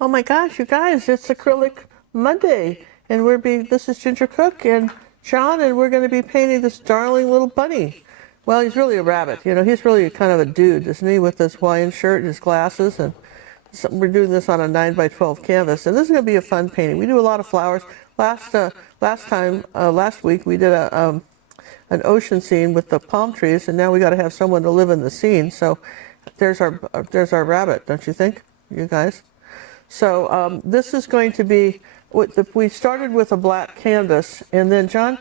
Oh my gosh, you guys, it's Acrylic Monday, and this is Ginger Cook and John, and we're going to be painting this darling little bunny. Well, he's really a rabbit. You know, he's really kind of a dude, isn't he, with this Hawaiian shirt and his glasses, and we're doing this on a 9 by 12 canvas, and this is going to be a fun painting. We do a lot of flowers. Last week we did an ocean scene with the palm trees, and now we got to have someone to live in the scene. So there's our rabbit, don't you think, you guys? So this is going to be, we started with a black canvas, and then John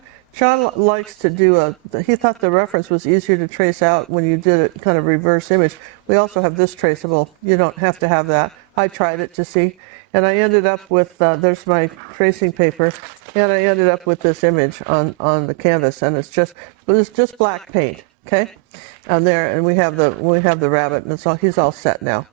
likes to do he thought the reference was easier to trace out when you did it kind of reverse image. We also have this traceable. You don't have to have that. I tried it to see, and I ended up with, there's my tracing paper, and I ended up with this image on the canvas, and it's just black paint, okay? On there, and we have the rabbit, and he's all set now.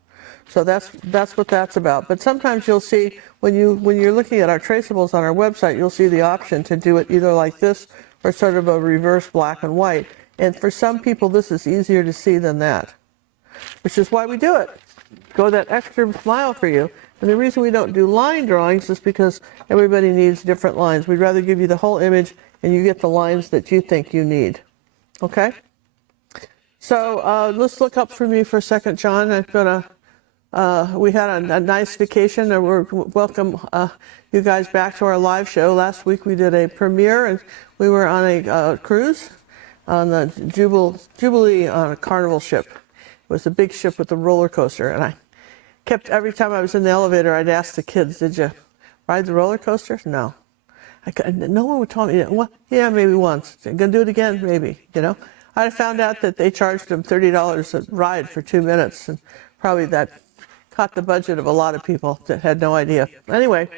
So that's what that's about. But sometimes you'll see when you're looking at our traceables on our website, you'll see the option to do it either like this or sort of a reverse black and white. And for some people, this is easier to see than that, which is why we do it. Go that extra mile for you. And the reason we don't do line drawings is because everybody needs different lines. We'd rather give you the whole image and you get the lines that you think you need. Okay? So let's look up for me for a second, John. I'm gonna. We had a nice vacation, and we're welcome you guys back to our live show. Last week we did a premiere, and we were on a cruise on the Jubilee on a Carnival ship. It was a big ship with a roller coaster, and I kept, every time I was in the elevator, I'd ask the kids, "Did you ride the roller coaster?" No. No one would tell me. Well, yeah, maybe once. Gonna do it again? Maybe. You know, I found out that they charged them $30 a ride for 2 minutes, and probably that caught the budget of a lot of people that had no idea. Anyway,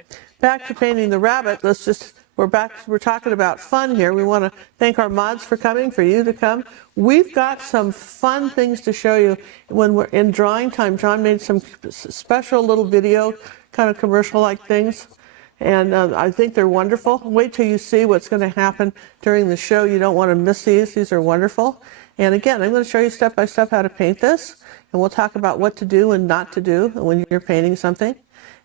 back to painting the rabbit. We're talking about fun here. We want to thank our mods for coming, for you to come. We've got some fun things to show you when we're in drawing time. John made some special little video, kind of commercial-like things, and I think they're wonderful. Wait till you see what's going to happen during the show. You don't want to miss these. These are wonderful. And again, I'm going to show you step by step how to paint this. And we'll talk about what to do and not to do when you're painting something.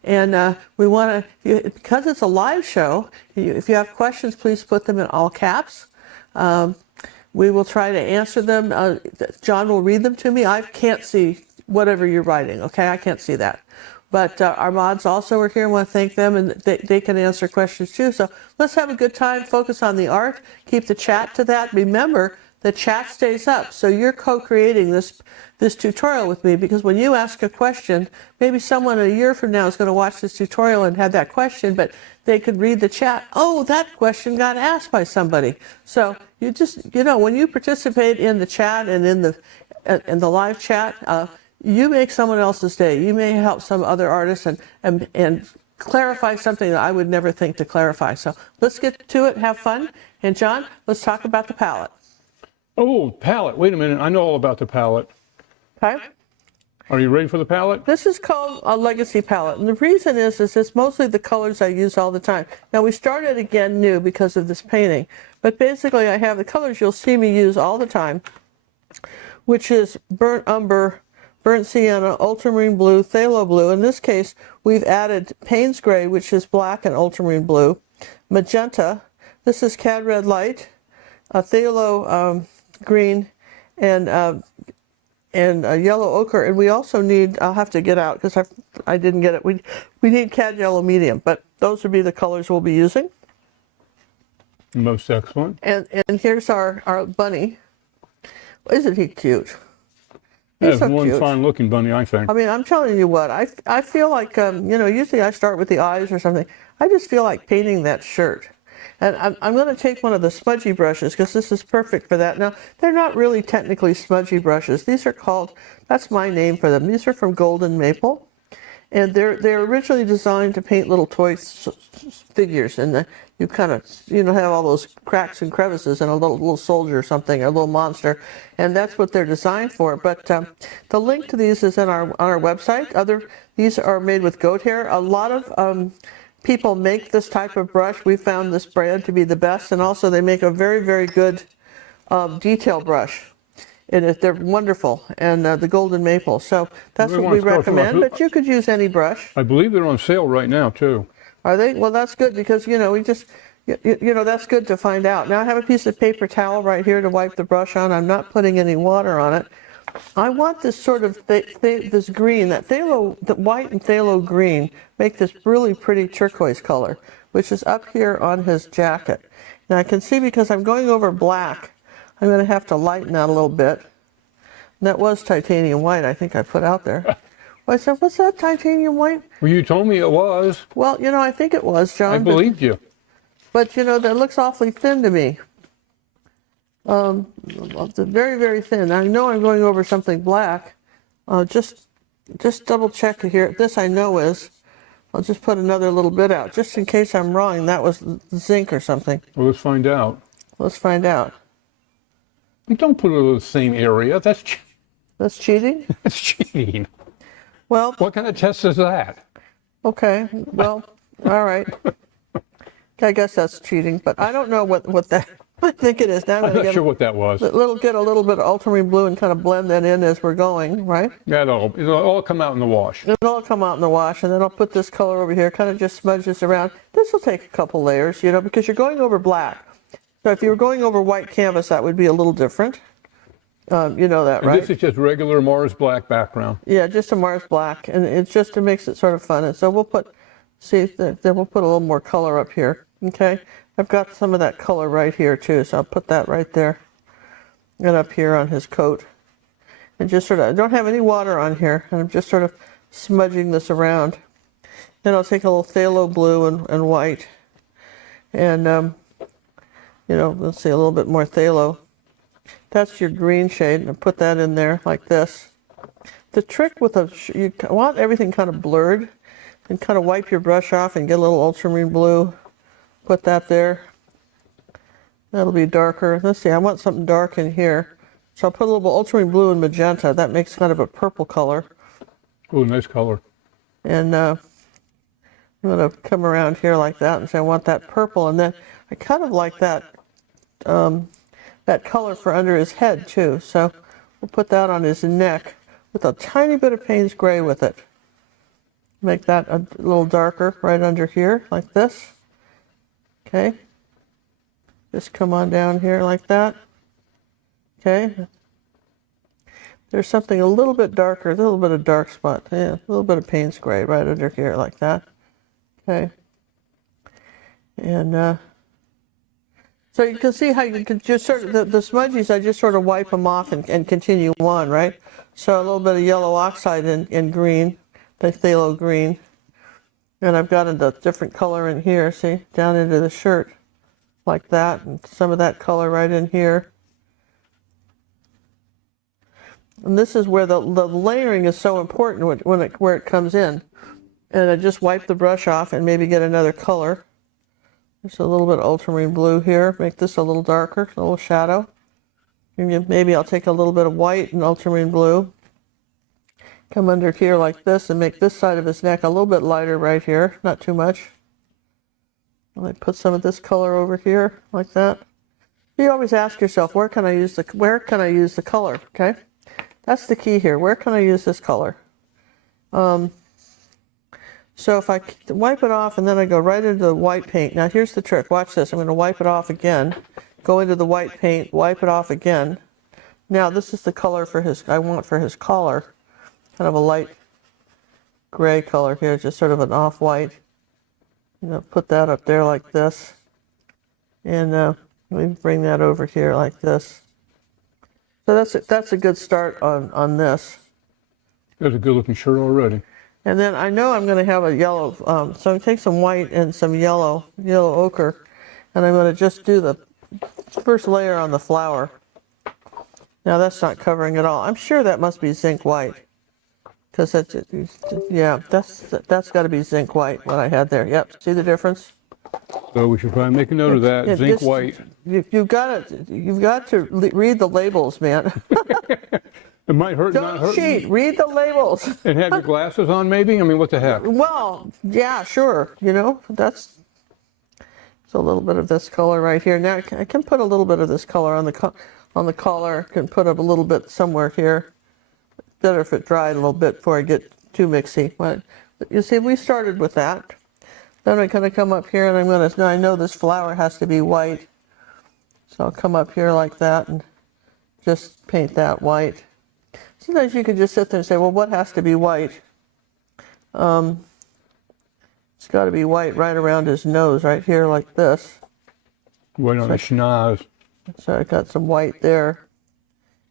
And we want to, because it's a live show, if you have questions, please put them in all caps. We will try to answer them. John will read them to me. I can't see whatever you're writing, okay? I can't see that. But our mods also are here. I want to thank them, and they can answer questions too. So let's have a good time. Focus on the art. Keep the chat to that. Remember, the chat stays up, so you're co-creating this tutorial with me, because when you ask a question, maybe someone a year from now is going to watch this tutorial and have that question, but they could read the chat. Oh, that question got asked by somebody. So you just, when you participate in the chat and in the live chat, you make someone else's day. You may help some other artist and clarify something that I would never think to clarify. So let's get to it, have fun. And John, let's talk about the palette. Oh, palette. Wait a minute. I know all about the palette. Okay. Are you ready for the palette? This is called a legacy palette. And the reason is it's mostly the colors I use all the time. Now, we started again new because of this painting. But basically, I have the colors you'll see me use all the time, which is burnt umber, burnt sienna, ultramarine blue, phthalo blue. In this case, we've added Payne's gray, which is black and ultramarine blue, magenta. This is cad red light, phthalo green, and yellow ochre. And we also need, I'll have to get out because I didn't get it. We need cad yellow medium, but those would be the colors we'll be using. Most excellent. And here's our bunny. Isn't he cute? That's so one fine looking bunny, I think. I mean, I'm telling you what, I feel like, usually I start with the eyes or something. I just feel like painting that shirt. And I'm going to take one of the smudgy brushes because this is perfect for that. Now, they're not really technically smudgy brushes. These are called, that's my name for them. These are from Golden Maple. And they're originally designed to paint little toy figures. And you kind of, have all those cracks and crevices and a little soldier or something, or a little monster. And that's what they're designed for. But the link to these is on our website. These are made with goat hair. A lot of people make this type of brush. We found this brand to be the best, and also they make a very, very good detail brush. They're wonderful, and the golden maple. So that's We what want we to start from recommend. a- But you could use any brush. I believe they're on sale right now too. Are they? Well, that's good because we just that's good to find out. Now I have a piece of paper towel right here to wipe the brush on. I'm not putting any water on it. I want this sort of this green, that the white and phthalo green, make this really pretty turquoise color, which is up here on his jacket. Now I can see because I'm going over black, I'm going to have to lighten that a little bit. And that was titanium white, I think I put out there. Well, I said, what's that, titanium white? Well, you told me it was. Well, I think it was, John. I believed you. But that looks awfully thin to me. It's very, very thin. I know I'm going over something black. Just double check here. This I know is. I'll just put another little bit out, just in case I'm wrong. That was zinc or something. Well, let's find out. Let's find out. You don't put it in the same area. That's cheating? that's cheating. Well, What kind of test is that? okay. Well, all right. I guess that's cheating, but I don't know what that. I think it is. Now I'm not sure what that was. get a little bit of ultramarine blue and kind of blend that in as we're going, right? Yeah, it'll all come out in the wash. It'll all come out in the wash, and then I'll put this color over here, kind of just smudge this around. This will take a couple layers, because you're going over black. So if you were going over white canvas, that would be a little different. You know that, And right? this is just regular Mars black background. Yeah, just a Mars black, and it makes it sort of fun. And so we'll put, then we'll put a little more color up here, okay? I've got some of that color right here too, so I'll put that right there and up here on his coat. And just sort of, I don't have any water on here, and I'm just sort of smudging this around. Then I'll take a little phthalo blue and white, and let's see, a little bit more phthalo. That's your green shade, and put that in there like this. The trick with you want everything kind of blurred, and kind of wipe your brush off and get a little ultramarine blue. Put that there. That'll be darker. Let's see, I want something dark in here. So I'll put a little ultramarine blue and magenta. That makes kind of a purple color. Oh, nice color. And I'm going to come around here like that and say I want that purple. And then I kind of like that that color for under his head too. So we'll put that on his neck with a tiny bit of Payne's gray with it. Make that a little darker right under here like this. Okay. Just come on down here like that. Okay. There's something a little bit darker, a little bit of dark spot. Yeah, a little bit of Payne's gray right under here like that. Okay. And so you can see how you can just sort of, the smudgies, I just sort of wipe them off and continue on, right? So a little bit of yellow oxide in green, the phthalo green. And I've got a different color in here, see, down into the shirt, like that, and some of that color right in here. And this is where the layering is so important where it comes in. And I just wipe the brush off and maybe get another color. There's a little bit of ultramarine blue here, make this a little darker, a little shadow. And maybe I'll take a little bit of white and ultramarine blue. Come under here like this and make this side of his neck a little bit lighter right here, not too much. And I put some of this color over here like that. You always ask yourself, where can I use the color? Okay, that's the key here. Where can I use this color? So if I wipe it off and then I go right into the white paint. Now here's the trick. Watch this. I'm going to wipe it off again. Go into the white paint. Wipe it off again. Now this is the color I want for his collar. Kind of a light gray color here, just sort of an off-white. Put that up there like this. And let me bring that over here like this. So that's a good start on this. That's a good looking shirt already. And then I know I'm going to have a yellow, so I'm going to take some white and some yellow ochre, and I'm going to just do the first layer on the flower. Now that's not covering it all. I'm sure that must be zinc white, because that's got to be zinc white what I had there. Yep, see the difference? So we should probably make a note of that. Zinc white. You've got to read the labels, man. It might hurt. Don't not hurt. cheat. Read the labels. And have your glasses on, maybe. I mean, what the heck? Well, yeah, sure. That's a little bit of this color right here. Now I can put a little bit of this color on on the collar. Can put up a little bit somewhere here. Better if it dried a little bit before I get too mixy. But you see, we started with that. Then I'm going to come up here and I'm going to, now I know this flower has to be white. So I'll come up here like that and just paint that white. Sometimes you can just sit there and say, well, what has to be white? It's got to be white right around his nose, right here like this. White on the schnoz. So I got some white there.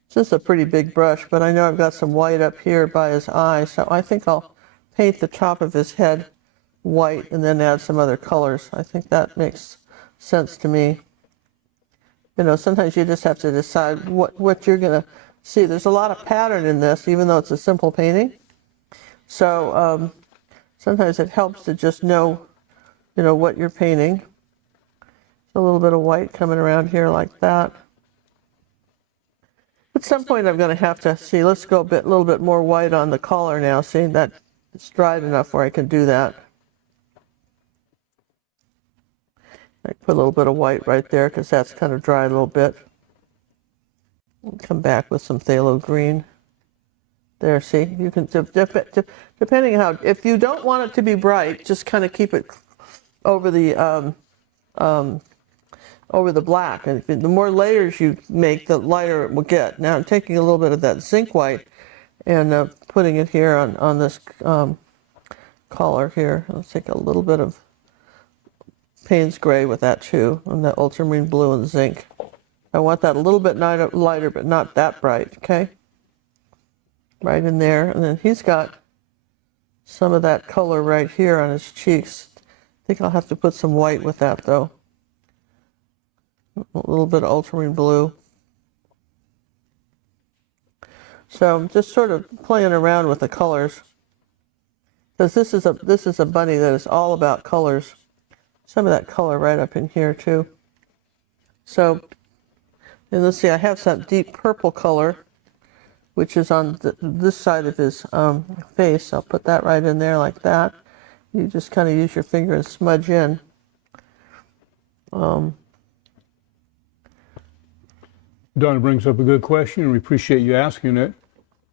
It's just a pretty big brush, but I know I've got some white up here by his eye, so I think I'll paint the top of his head white and then add some other colors. I think that makes sense to me. You know, sometimes you just have to decide what you're going to see. There's a lot of pattern in this, even though it's a simple painting. So sometimes it helps to just know, you know, what you're painting. A little bit of white coming around here like that. At some point I'm going to have to see, let's go a little bit more white on the collar now. See, that it's dried enough where I can do that. I put a little bit of white right there because that's kind of dry a little bit. We'll come back with some phthalo green. There, see, you can, depending on how, if you don't want it to be bright, just kind of keep it over the black. And the more layers you make, the lighter it will get. Now I'm taking a little bit of that zinc white and putting it here on this collar here. Let's take a little bit of Payne's gray with that too, and that ultramarine blue and zinc. I want that a little bit lighter, but not that bright, okay? Right in there. And then he's got some of that color right here on his cheeks. I think I'll have to put some white with that though. A little bit of ultramarine blue. So I'm just sort of playing around with the colors, because this is a bunny that is all about colors. Some of that color right up in here too. So, and let's see, I have some deep purple color, which is on this side of his face. I'll put that right in there like that. You just kind of use your finger and smudge in. Donna brings up a good question, and we appreciate you asking it.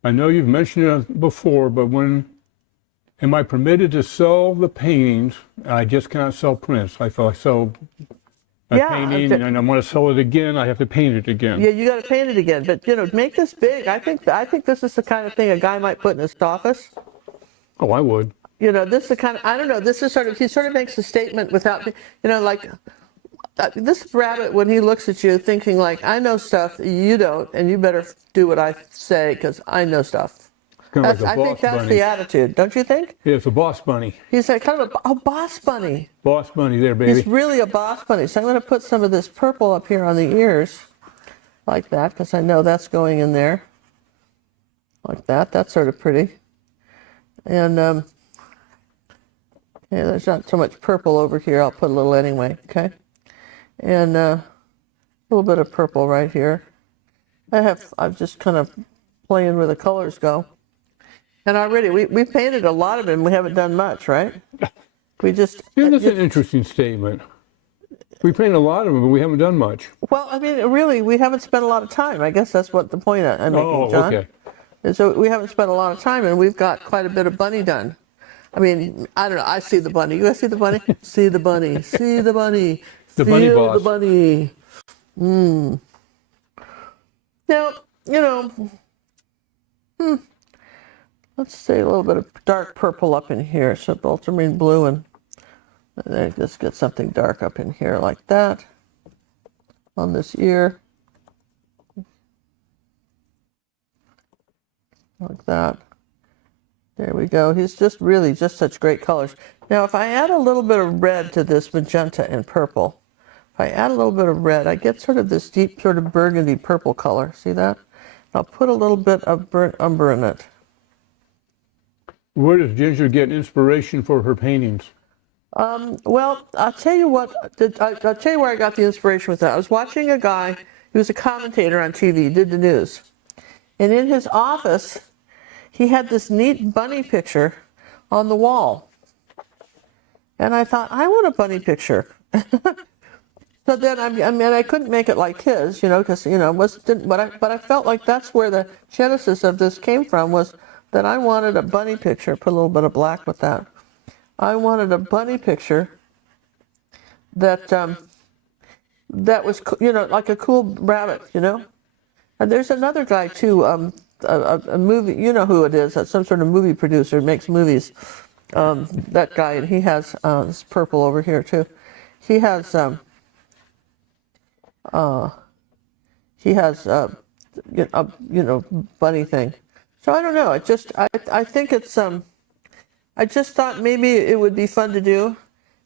I know you've mentioned it before, but am I permitted to sell the paintings? I just cannot sell prints. If I sell a painting and I want to sell it again, I have to paint it again. Yeah, you got to paint it again. But you know, make this big. I think this is the kind of thing a guy might put in his office. Oh, I would. You know, this is the kind of, I don't know. This is he sort of makes a statement without, you know, like. This rabbit, when he looks at you thinking like, I know stuff, you don't, and you better do what I say because I know stuff. Kind of like I think that's bunny. the attitude, don't you think? Yeah, it's a boss bunny. He's like kind of a boss bunny. Boss bunny there, baby. He's really a boss bunny. So I'm going to put some of this purple up here on the ears like that because I know that's going in there. Like that. That's sort of pretty. And yeah, there's not so much purple over here. I'll put a little anyway, okay? And a little bit of purple right here. I'm just kind of playing where the colors go. And already, we painted a lot of them. We haven't done much, right? We just... Yeah, that's an interesting statement. We painted a lot of them, but we haven't done much. Well, I mean, really, we haven't spent a lot of time. I guess that's what the point I'm making, John. Okay. And so we haven't spent a lot of time, and we've got quite a bit of bunny done. I mean, I don't know. I see the bunny. You guys see the bunny? See the bunny. See the bunny. The bunny Feel boss. the bunny. Now, you know, let's say a little bit of dark purple up in here. So ultramarine blue and then just get something dark up in here like that on this ear. Like that. There we go. He's just really just such great colors. Now, if I add a little bit of red to this magenta and purple, if I add a little bit of red, I get sort of this deep sort of burgundy purple color. See that? I'll put a little bit of burnt umber in it. Where does Ginger get inspiration for her paintings? Well, I'll tell you what. I'll tell you where I got the inspiration with that. I was watching a guy. He was a commentator on TV, did the news, and in his office, he had this neat bunny picture on the wall. And I thought, I want a bunny picture. So then, I mean, I couldn't make it like his, you know, because, you know, but I felt like that's where the genesis of this came from, was that I wanted a bunny picture. Put a little bit of black with that. I wanted a bunny picture that, that was, you know, like a cool rabbit, you know. And there's another guy too, a movie, you know who it is, some sort of movie producer, makes movies. That guy, and he has, this purple over here too. He has, you know, bunny thing. So I don't know. I think it's, I just thought maybe it would be fun to do,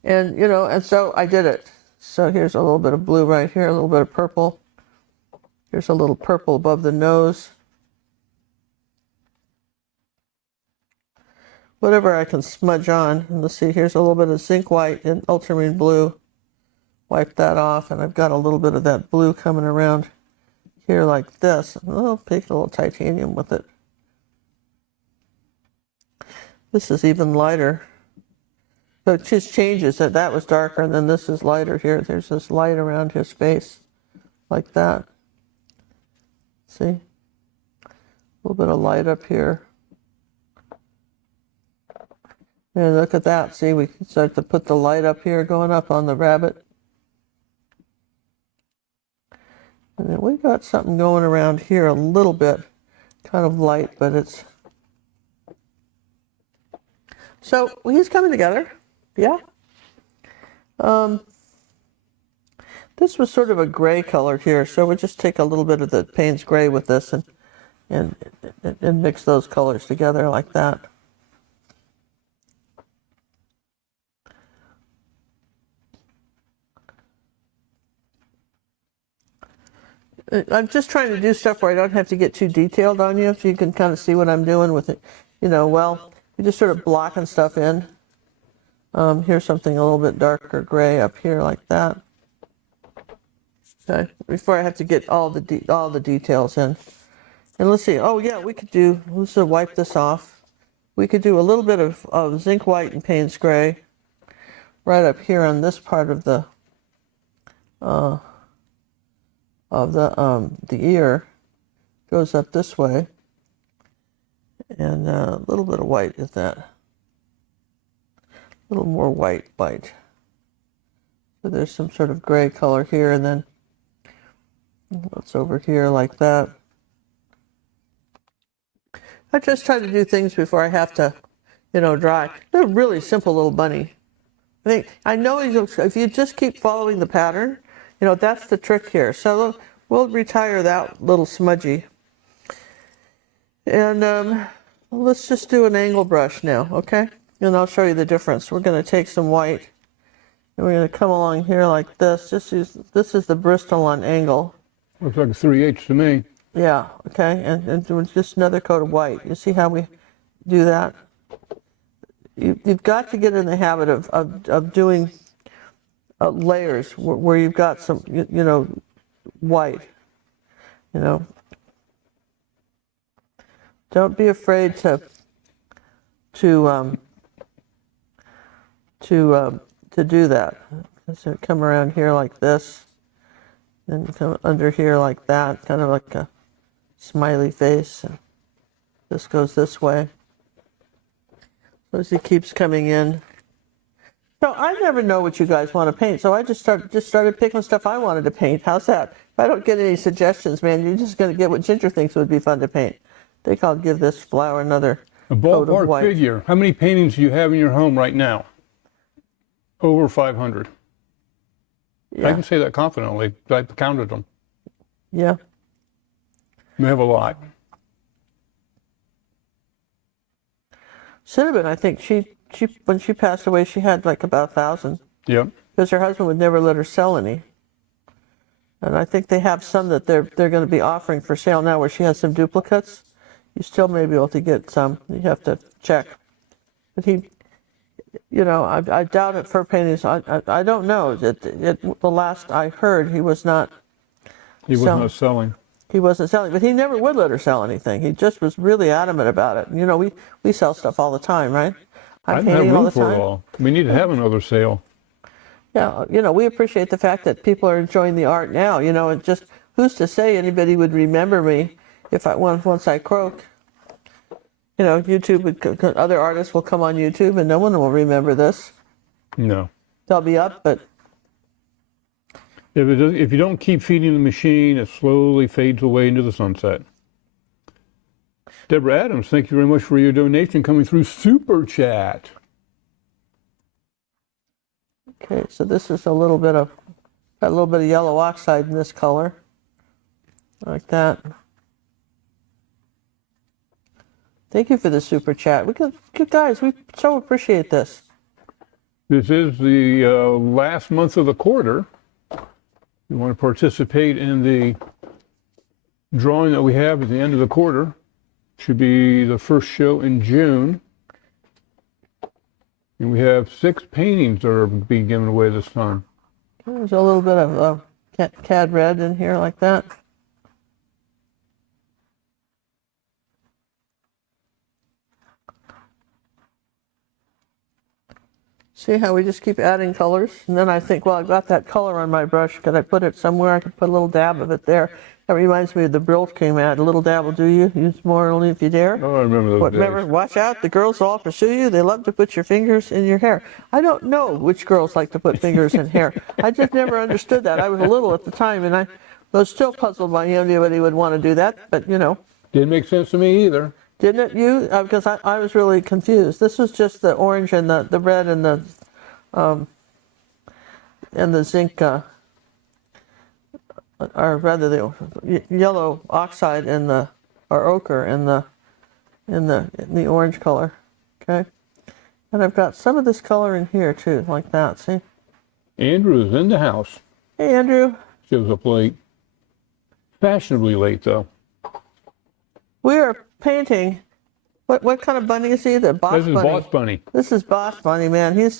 and you know, and so I did it. So here's a little bit of blue right here, a little bit of purple. Here's a little purple above the nose. Whatever I can smudge on. And let's see, here's a little bit of zinc white and ultramarine blue. Wipe that off, and I've got a little bit of that blue coming around here like this. I'll pick a little titanium with it. This is even lighter. So it just changes that. That was darker, and then this is lighter here. There's this light around his face, like that. See? A little bit of light up here. And look at that. See, we can start to put the light up here, going up on the rabbit. And then we got something going around here a little bit, kind of light, but it's... So he's coming together, yeah. This was sort of a gray color here, so we'll just take a little bit of the Payne's gray with this and mix those colors together like that. I'm just trying to do stuff where I don't have to get too detailed on you, so you can kind of see what I'm doing with it. You know, well, you're just sort of blocking stuff in. Here's something a little bit darker gray up here like that. Okay, before I have to get all the details in. And let's see, oh yeah, let's wipe this off. We could do a little bit of zinc white and Payne's gray right up here on this part of the ear. Goes up this way. And a little bit of white is that. A little more white. So there's some sort of gray color here, and then it's over here like that. I just try to do things before I have to, you know, dry. They're a really simple little bunny. I know if you just keep following the pattern, you know, that's the trick here. So we'll retire that little smudgy. And let's just do an angle brush now, okay? And I'll show you the difference. We're going to take some white, and we're going to come along here like this. This is the Bristol on angle. Looks like a 3/8 to me. Yeah, okay, and just another coat of white. You see how we do that? You've got to get in the habit of doing layers where you've got some, you know, white, you know. Don't be afraid to do that. So come around here like this, and come under here like that, kind of like a smiley face. And this goes this way. So as he keeps coming in. So I never know what you guys want to paint, so I just started picking stuff I wanted to paint. How's that? If I don't get any suggestions, man, you're just going to get what Ginger thinks would be fun to paint. I think I'll give this flower another A coat of ballpark white. figure. How many paintings do you have in your home right now? Over 500. Yeah. I can say that confidently. I counted them. Yeah. We have a lot. Cinnamon, I think she when she passed away, she had like about 1,000. Yep. Because her husband would never let her sell any. And I think they have some that they're going to be offering for sale now, where she has some duplicates. You still may be able to get some. You have to check. But he, you know, I doubt it for paintings. I don't know. The last I heard, he was not. He was not selling. He wasn't selling, but he never would let her sell anything. He just was really adamant about it. You know, we sell stuff all the time, right? I don't have room for it all. We need to have another sale. Yeah, we appreciate the fact that people are enjoying the art now. And just who's to say anybody would remember me if once I croak? YouTube other artists will come on YouTube and no one will remember this. No. They'll be up, but If you don't keep feeding the machine, it slowly fades away into the sunset. Deborah Adams, thank you very much for your donation coming through Super Chat. okay. So this is got a little bit of yellow oxide in this color, like that. Thank you for the super chat. Guys, we so appreciate this. This is the last month of the quarter. You want to participate in the drawing that we have at the end of the quarter. Should be the first show in June. And we have 6 paintings that are being given away this time. There's a little bit of cad red in here like that. See how we just keep adding colors? And then I think, well, I've got that color on my brush. Could I put it somewhere? I could put a little dab of it there. That reminds me of the Brilt came out. A little dab will do you. Use more only if you dare. Oh, I remember those days. Remember, watch out. The girls will all pursue you. They love to put your fingers in your hair. I don't know which girls like to put fingers in hair. I just never understood that. I was little at the time, and I was still puzzled by anybody would want to do that. But, Didn't make sense to me either. Didn't it, because I was really confused. This was just the orange and the red and the zinc, or rather the yellow oxide and or ochre in the orange color. Okay, and I've got some of this color in here too, like that. See? Andrew is in the house. Hey, Andrew. Shows up late. Fashionably late though. We are painting. What kind of bunny is he? The Boss Bunny. This is Boss Bunny. This is Boss Bunny, man. He's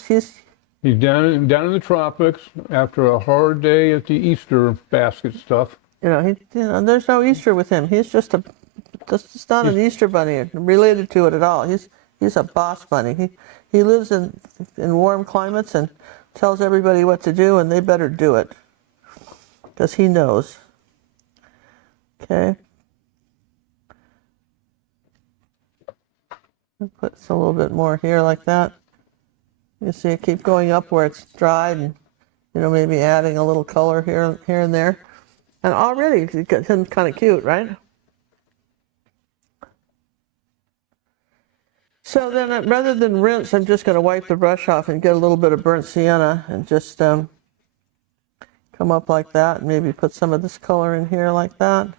down in the tropics after a hard day at the Easter basket stuff. There's no Easter with him. He's just not an Easter bunny related to it at all. He's a boss bunny. He lives in warm climates and tells everybody what to do, and they better do it because he knows. Okay. Put a little bit more here like that. You see it keep going up where it's dried and, maybe adding a little color here and there. And already it gets him kind of cute, right? So then rather than rinse, I'm just going to wipe the brush off and get a little bit of burnt sienna and just come up like that and maybe put some of this color in here like that.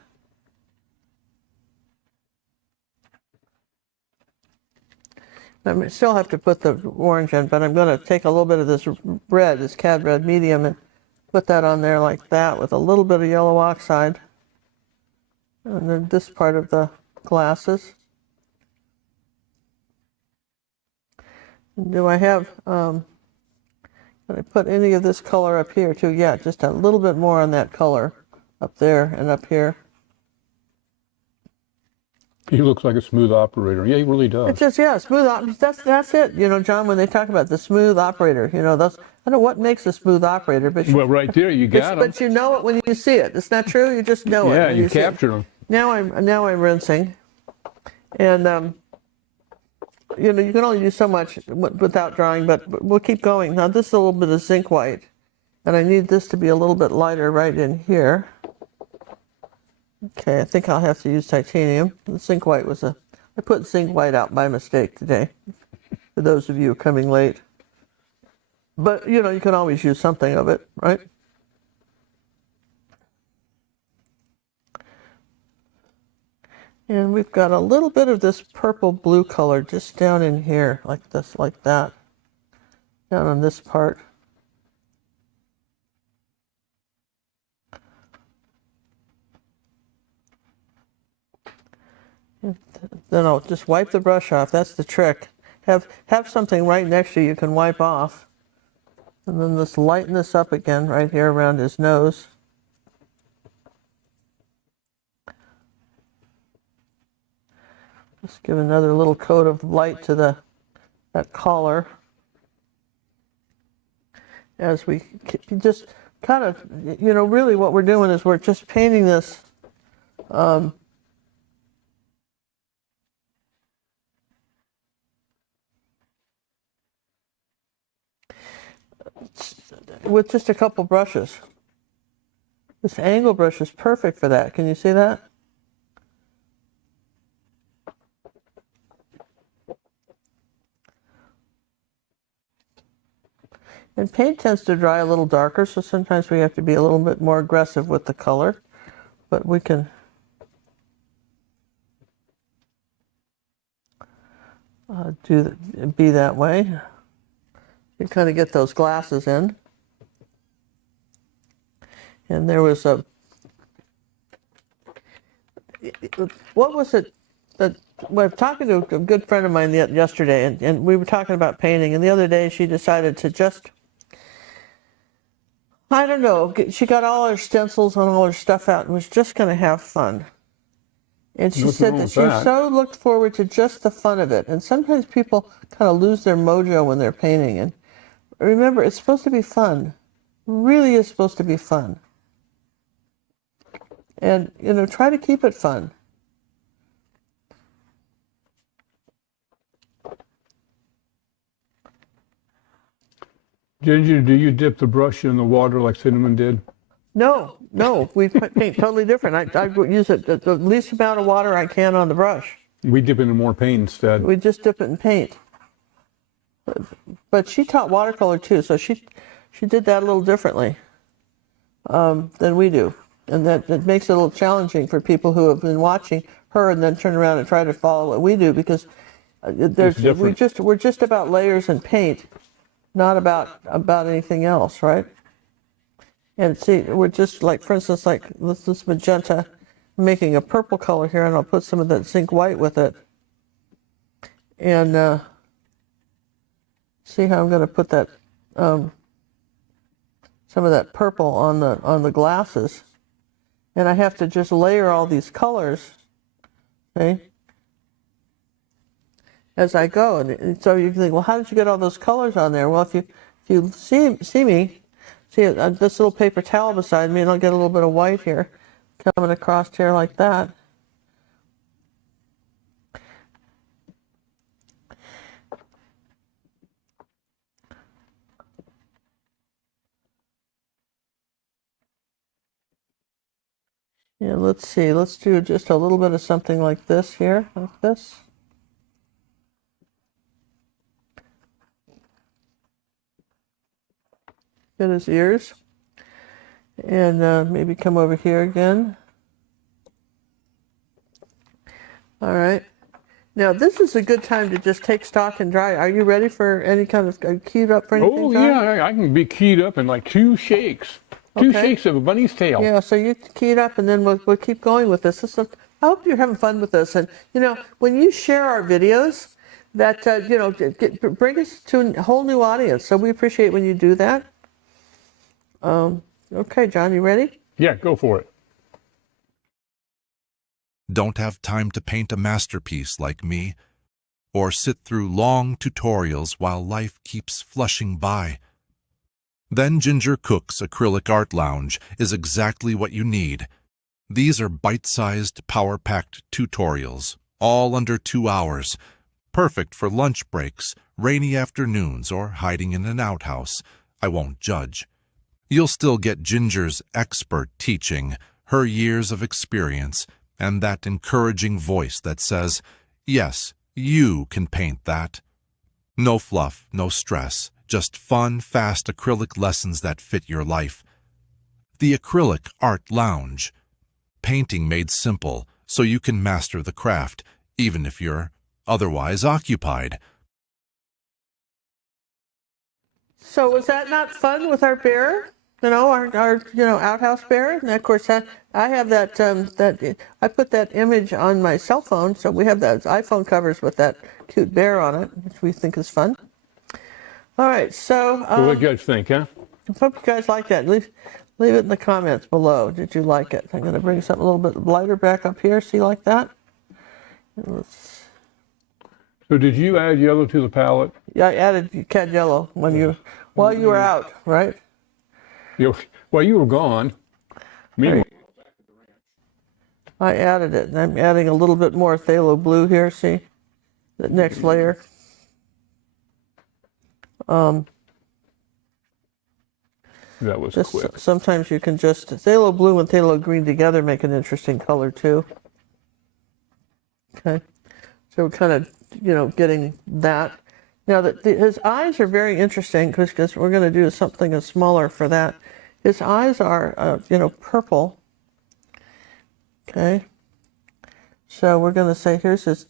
I still have to put the orange in, but I'm going to take a little bit of this red, this cad red medium, and put that on there like that with a little bit of yellow oxide. And then this part of the glasses. Do I have, can I put any of this color up here too? Yeah, just a little bit more on that color up there and up here. He looks like a smooth operator. Yeah, he really does. It's just, smooth. That's it. John, when they talk about the smooth operator, I don't know what makes a smooth operator, but well, right there, you got him. But you know it when you see it. It's not true. You just know it. Yeah, you captured him. Now I'm rinsing, and you can only do so much without drying, but we'll keep going. Now this is a little bit of zinc white, and I need this to be a little bit lighter right in here. Okay, I think I'll have to use titanium. The zinc white I put zinc white out by mistake today, for those of you coming late. But, you can always use something of it, right? And we've got a little bit of this purple blue color just down in here, like this, like that, down on this part. Then I'll just wipe the brush off. That's the trick. Have something right next to you can wipe off. And then just lighten this up again right here around his nose. Just give another little coat of light to that collar. as we just kind of, you know, really what we're doing is we're just painting this with just a couple brushes. This angle brush is perfect for that. Can you see that? And paint tends to dry a little darker, so sometimes we have to be a little bit more aggressive with the color, but we can be that way. You kind of get those glasses in. And there was what was it that, well, I was talking to a good friend of mine yesterday, and we were talking about painting, and the other day she decided to just, I don't know, she got all her stencils and all her stuff out and was just going to have fun. And she said that she so looked forward to just the fun of it. And sometimes people kind of lose their mojo when they're painting. And remember, it's supposed to be fun. It really is supposed to be fun. And, you know, try to keep it fun. Ginger, do you dip the brush in the water like Cinnamon did? No, we paint totally different. I use the least amount of water I can on the brush. We dip into more paint instead. We just dip it in paint. But she taught watercolor too, so she did that a little differently than we do. And that makes it a little challenging for people who have been watching her and then turn around and try to follow what we do, because we're just about layers and paint, not about anything else, right? And see, we're just like, for instance, like this magenta, I'm making a purple color here, and I'll put some of that zinc white with it. And see how I'm going to put that, some of that purple on the glasses. And I have to just layer all these colors, okay, as I go. And so you think, well, how did you get all those colors on there? Well, if you see me, see this little paper towel beside me, and I'll get a little bit of white here coming across here like that. Yeah, let's see. Let's do just a little bit of something like this here, like this. Get his ears. And maybe come over here again. All right. Now, this is a good time to just take stock and dry. Are you ready for any kind of keyed up for anything, Oh, John? yeah, I can be keyed up in like 2 shakes. Two Okay. shakes of a bunny's tail. Yeah, so you key it up, and then we'll keep going with this. I hope you're having fun with this. And, you know, when you share our videos, that, you know, bring us to a whole new audience. So we appreciate when you do that. Okay, John, you ready? Yeah, go for it. Don't have time to paint a masterpiece like me, or sit through long tutorials while life keeps flushing by? Then Ginger Cook's Acrylic Art Lounge is exactly what you need. These are bite-sized, power-packed tutorials, all under 2 hours, perfect for lunch breaks, rainy afternoons, or hiding in an outhouse. I won't judge. You'll still get Ginger's expert teaching, her years of experience, and that encouraging voice that says, yes, you can paint that. No fluff, no stress, just fun, fast acrylic lessons that fit your life. The Acrylic Art Lounge. Painting made simple so you can master the craft, even if you're otherwise occupied. So was that not fun with our bear? You know, our outhouse bear? And of course, I have that, I put that image on my cell phone, so we have those iPhone covers with that cute bear on it, which we think is fun. All right, so What do you guys think, huh? I hope you guys like that. Leave it in the comments below. Did you like it? I'm going to bring something a little bit lighter back up here. See, like that? So So did you add yellow to the palette? Yeah, I added cad yellow while you were out, right? Well, you were gone. Meanwhile, I added it, and I'm adding a little bit more phthalo blue here. See, the next layer. that was Just quick. sometimes you can just phthalo blue and phthalo green together make an interesting color too. Okay, so we're kind of getting that. Now his eyes are very interesting because we're going to do something smaller for that. His eyes are purple. Okay, so we're going to say here's his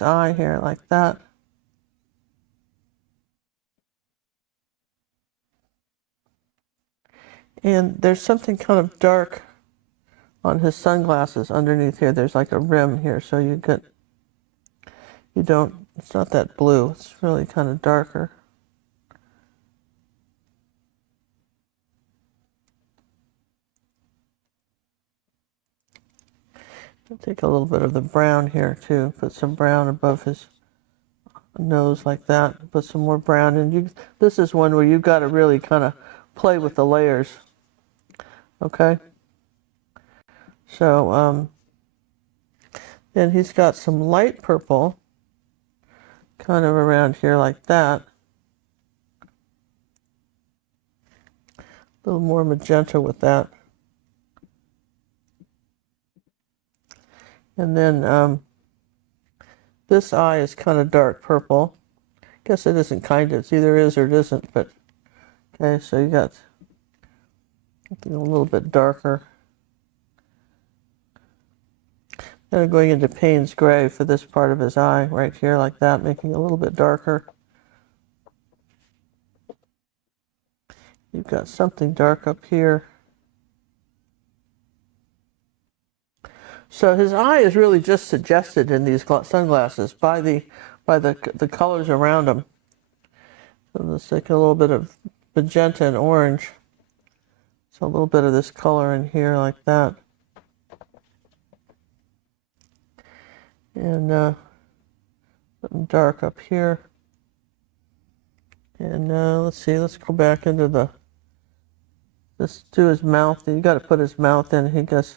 eye here like that. And there's something kind of dark on his sunglasses underneath here. There's like a rim here, so it's not that blue. It's really kind of darker. I'll take a little bit of the brown here too. Put some brown above his nose like that. Put some more brown. And this is one where you've got to really kind of play with the layers. Okay? So, then he's got some light purple kind of around here like that. A little more magenta with that. And then this eye is kind of dark purple. I guess it isn't kind of, it's either is or it isn't, but okay, so you got a little bit darker. Then I'm going into Payne's gray for this part of his eye right here like that, making it a little bit darker. You've got something dark up here. So his eye is really just suggested in these sunglasses by the colors around them. So let's take a little bit of magenta and orange. So a little bit of this color in here like that. And something dark up here. And let's see, let's go back into let's do his mouth. You got to put his mouth in. He gets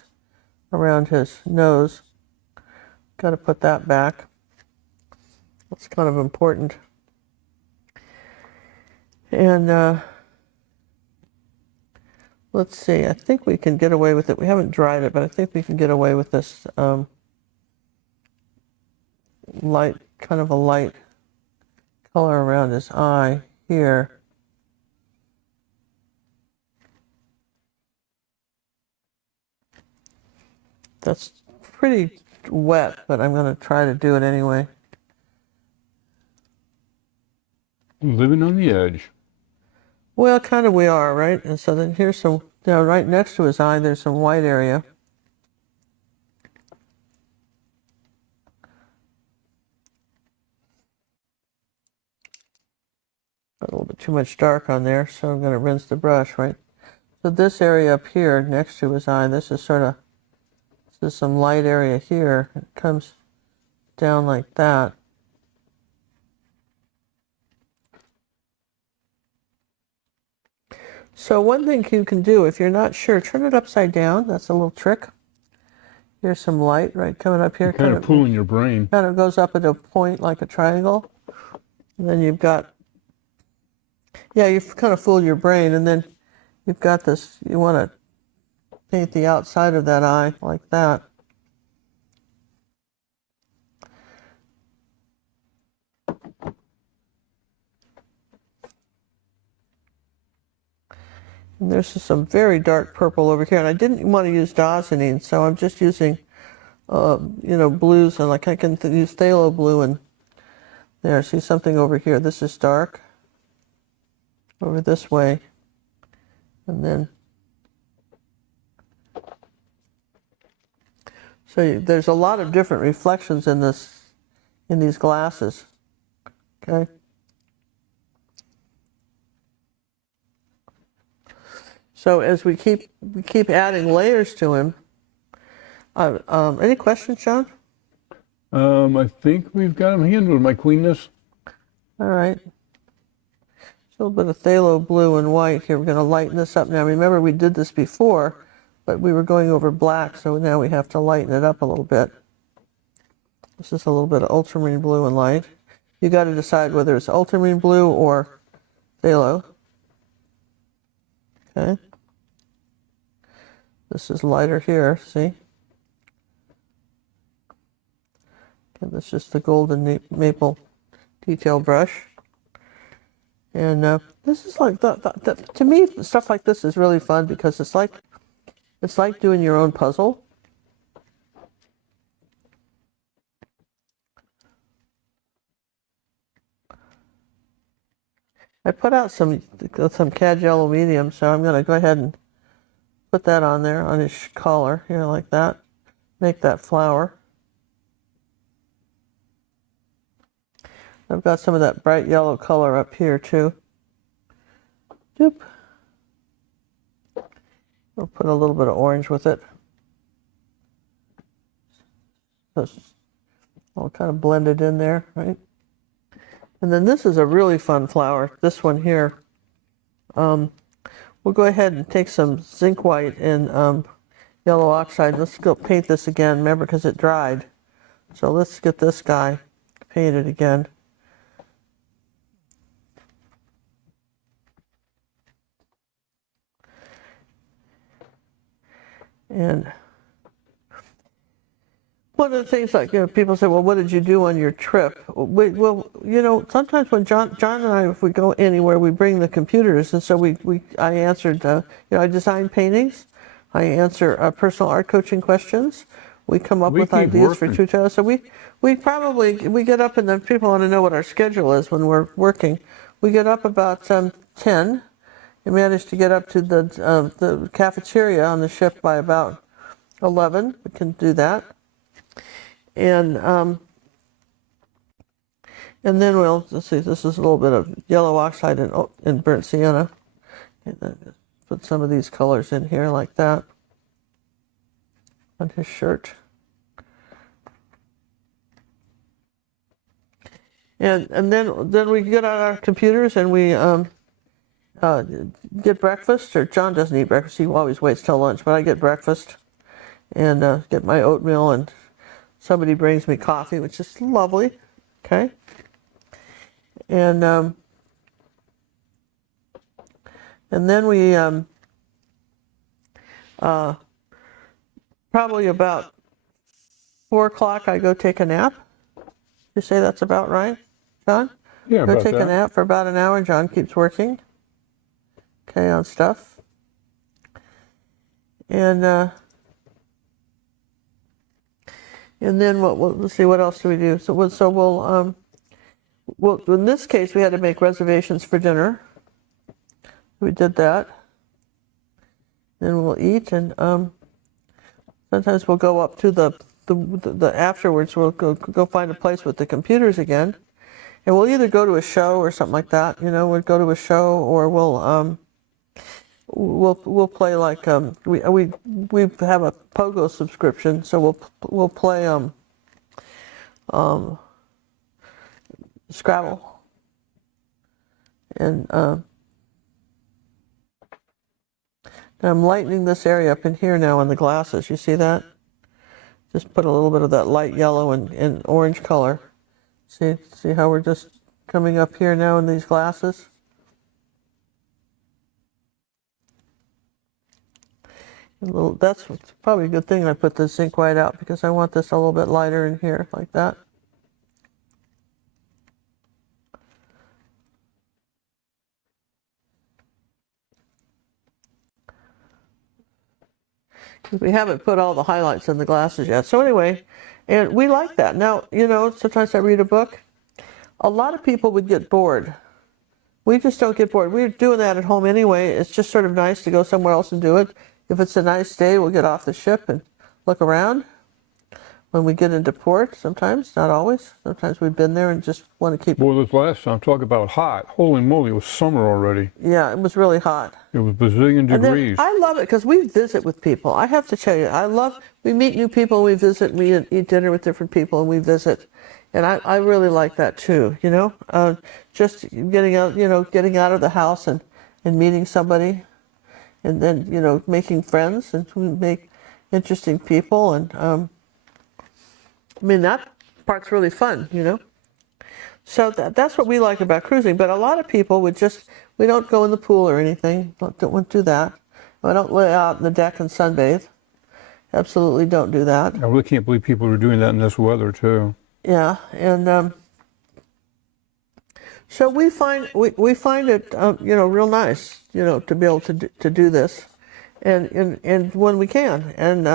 around his nose. Got to put that back. That's kind of important. And let's see, I think we can get away with it. We haven't dried it, but I think we can get away with this kind of a light color around his eye here. That's pretty wet, but I'm going to try to do it anyway. Living on the edge. Well, kind of we are, right? And so then here's some, right next to his eye, there's some white area. Got a little bit too much dark on there, so I'm going to rinse the brush, right? So this area up here next to his eye, this is some light area here. It comes down like that. So one thing you can do, if you're not sure, turn it upside down. That's a little trick. Here's some light, right, coming up here. Kind of pulling your brain. Kind of goes up at a point like a triangle. And then you've got, you've kind of fooled your brain. And then you've got this, you want to paint the outside of that eye like that. And there's some very dark purple over here. And I didn't want to use Dazzanine, so I'm just using, blues. And like I can use phthalo blue and there. See something over here. This is dark. Over this way. And then, so there's a lot of different reflections in these glasses. Okay. So as we keep adding layers to him. Any questions, John? I think we've got them handled, my queenness. All right. A little bit of phthalo blue and white here. We're going to lighten this up now. Remember, we did this before, but we were going over black, so now we have to lighten it up a little bit. This is a little bit of ultramarine blue and light. You got to decide whether it's ultramarine blue or phthalo. Okay. This is lighter here, see? And that's just the golden maple detail brush. And this is like, to me, stuff like this is really fun because it's like doing your own puzzle. I put out some cad yellow medium, so I'm going to go ahead and put that on there on his collar, here like that. Make that flower. I've got some of that bright yellow color up here too. Doop. We'll put a little bit of orange with it. So it's all kind of blended in there, right? And then this is a really fun flower, this one here. We'll go ahead and take some zinc white and yellow oxide. Let's go paint this again, remember, because it dried. So let's get this guy painted again. And one of the things, like, people say, well, what did you do on your trip? Well, sometimes when John and I, if we go anywhere, we bring the computers, and so I answered, I design paintings, I answer personal art coaching questions, we come up with ideas for tutorials. So we get up, and then people want to know what our schedule is when we're working. We get up about 10. We managed to get up to the cafeteria on the ship by about 11. We can do that. And then let's see, this is a little bit of yellow oxide and burnt sienna. And then put some of these colors in here like that on his shirt. And then we get on our computers and we get breakfast, or John doesn't eat breakfast, he always waits till lunch, but I get breakfast and get my oatmeal, and somebody brings me coffee, which is lovely, okay? And then we, probably about 4 o'clock, I go take a nap. You say that's about right, John? Yeah, go about take that. a nap for about an hour. John keeps working, okay, on stuff. And then let's see, what else do we do? So we'll in this case, we had to make reservations for dinner. We did that. Then we'll eat, and sometimes we'll go up to the afterwards. We'll go find a place with the computers again, and we'll either go to a show or something like that. We'll go to a show, or we'll play, like, we have a Pogo subscription, so we'll play Scrabble, and I'm lightening this area up in here now in the glasses. You see that? Just put a little bit of that light yellow and orange color. See how we're just coming up here now in these glasses? That's probably a good thing I put the zinc white out, because I want this a little bit lighter in here, like that. Because we haven't put all the highlights in the glasses yet. So anyway, and we like that. Now, sometimes I read a book. A lot of people would get bored. We just don't get bored. We're doing that at home anyway. It's just sort of nice to go somewhere else and do it. If it's a nice day, we'll get off the ship and look around. when we get into port. Sometimes, not always. Sometimes we've been there and just want to keep. Boy, this last time, talk about hot. Holy moly, it was summer already. Yeah, it was really hot. It was bazillion And then degrees. I love it because we visit with people. I have to tell you, we meet new people, we visit, we eat dinner with different people, and we visit. And I really like that too, just getting out of the house and meeting somebody, and then, making friends and make interesting people. And I mean, that part's really fun, So that's what we like about cruising. But a lot of people we don't go in the pool or anything. Don't do that. I don't lay out on the deck and sunbathe. Absolutely don't do that. I really can't believe people are doing that in this weather too. Yeah, and so we find it real nice to be able to do this, and when we can, and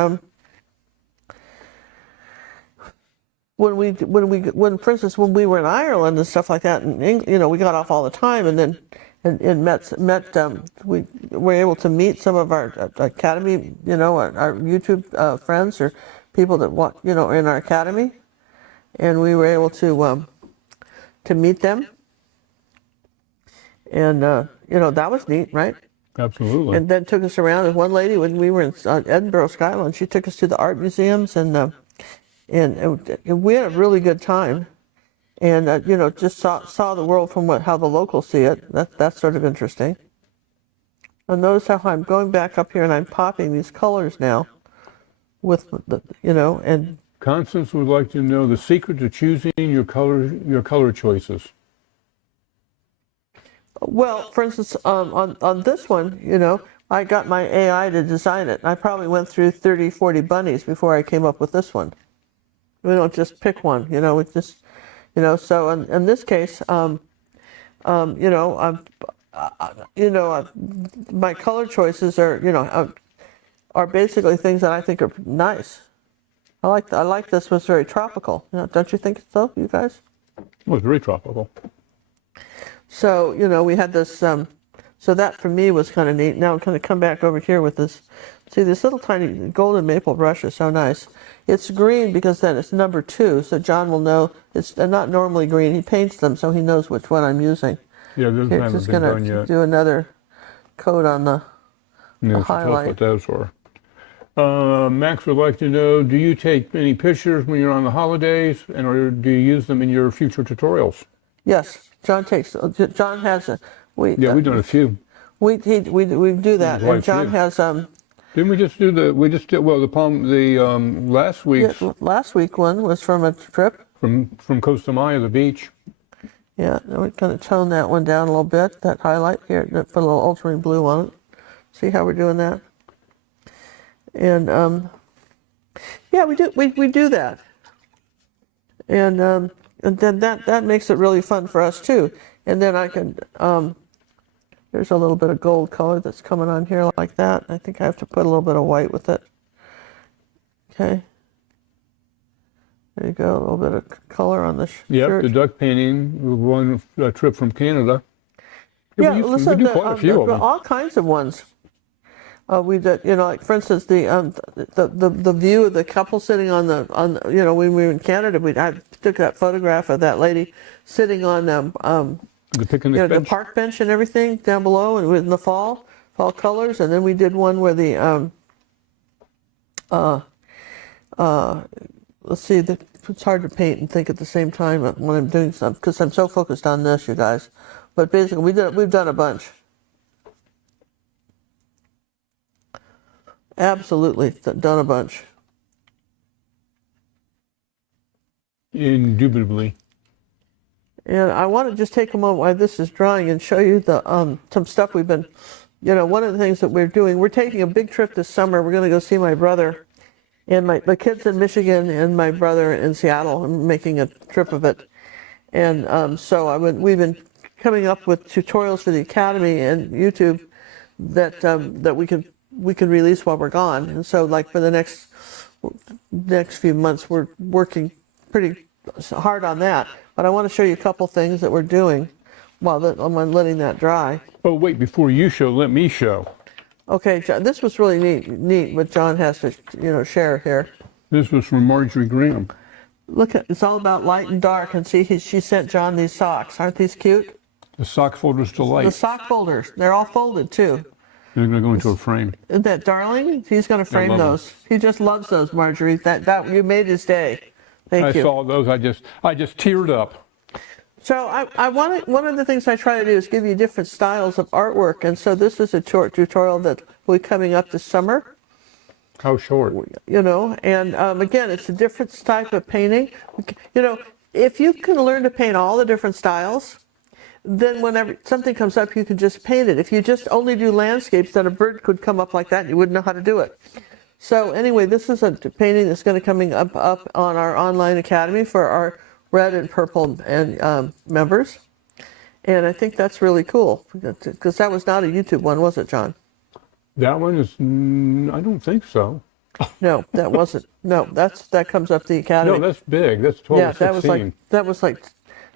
when for instance when we were in Ireland and stuff like that, and we got off all the time, and then and met we were able to meet some of our academy, our YouTube friends or people that in our academy. And we were able to meet them, and that was neat, right? Absolutely. And then took us around. And one lady, when we were in Edinburgh, Scotland, she took us to the art museums, and we had a really good time. And just saw the world from how the locals see it. That's sort of interesting. And notice how I'm going back up here and I'm popping these colors now, with and. Constance would like to know the secret to choosing your color choices. Well, for instance, on this one, I got my AI to design it. I probably went through 30, 40 bunnies before I came up with this one. We don't just pick one, we just, so in this case, my color choices are basically things that I think are nice. I like this was very tropical. Don't you think so, you guys? Well, it's very tropical. So, we had this, so that for me was kind of neat. Now I'm going to come back over here with this. See, this little tiny golden maple brush is so nice. It's green because then it's number 2, so John will know they're not normally green. He paints them so he knows which one I'm using. Yeah, this Here, haven't just been going done to yet. do another coat on the highlight. Tell us what those are. Max would like to know, do you take any pictures when you're on the holidays, or do you use them in your future tutorials? Yes, John has we've done a few. We do that, Quite and John few. has Didn't we just do last week's last week one was from a trip. from Costa Maya, the beach. Yeah, we're going to tone that one down a little bit, that highlight here, put a little ultramarine blue on it. See how we're doing that? And yeah, we do that, and then that makes it really fun for us too. And then I can there's a little bit of gold color that's coming on here like that. I think I have to put a little bit of white with it. Okay, there you go, a little bit of color on the Yep, shirt. the duck painting, one trip from Canada. Yeah, we listen, do quite a few of them. all kinds of ones. We did, like for instance, the view of the couple sitting on when we were in Canada, I took that photograph of that lady sitting on The picnic the bench. park bench and everything down below, and in the fall colors. And then we did one where the let's see, it's hard to paint and think at the same time when I'm doing something because I'm so focused on this, you guys. But basically, we've done a bunch. Absolutely done a bunch. Indubitably. And I want to just take a moment while this is drying and show you the some stuff we've been, one of the things that we're doing. We're taking a big trip this summer. We're going to go see my brother, and my kids in Michigan and my brother in Seattle. I'm making a trip of it, and so we've been coming up with tutorials for the Academy and YouTube that we can release while we're gone. And so, like for the next few months, we're working pretty hard on that. But I want to show you a couple things that we're doing while I'm letting that dry. Oh, wait, before you show, let me show. Okay, John, this was really neat what John has to share here. This was from Marjorie Graham. Look at, it's all about light and dark, and see, she sent John these socks. Aren't these cute? The sock folder's The delight. sock folders, they're all folded too. They're going to go into a frame. Isn't that darling? He's going to frame love 'em. those. He just loves those, Marjorie. That you made his day. Thank I you. saw those. I just teared up. So I wanted, one of the things I try to do is give you different styles of artwork, and so this is a short tutorial that will be coming up this summer. How short? You know, and again, it's a different type of painting. You know, if you can learn to paint all the different styles, then whenever something comes up, you can just paint it. If you just only do landscapes, then a bird could come up like that and you wouldn't know how to do it. So anyway, this is a painting that's going to coming up on our online academy for our red and purple and members. And I think that's really cool, because that was not a YouTube one, was it, John? That one is, I don't think so. No, that wasn't. No, that comes up the academy. No, that's big. That's 12 Yeah, to 16. that was like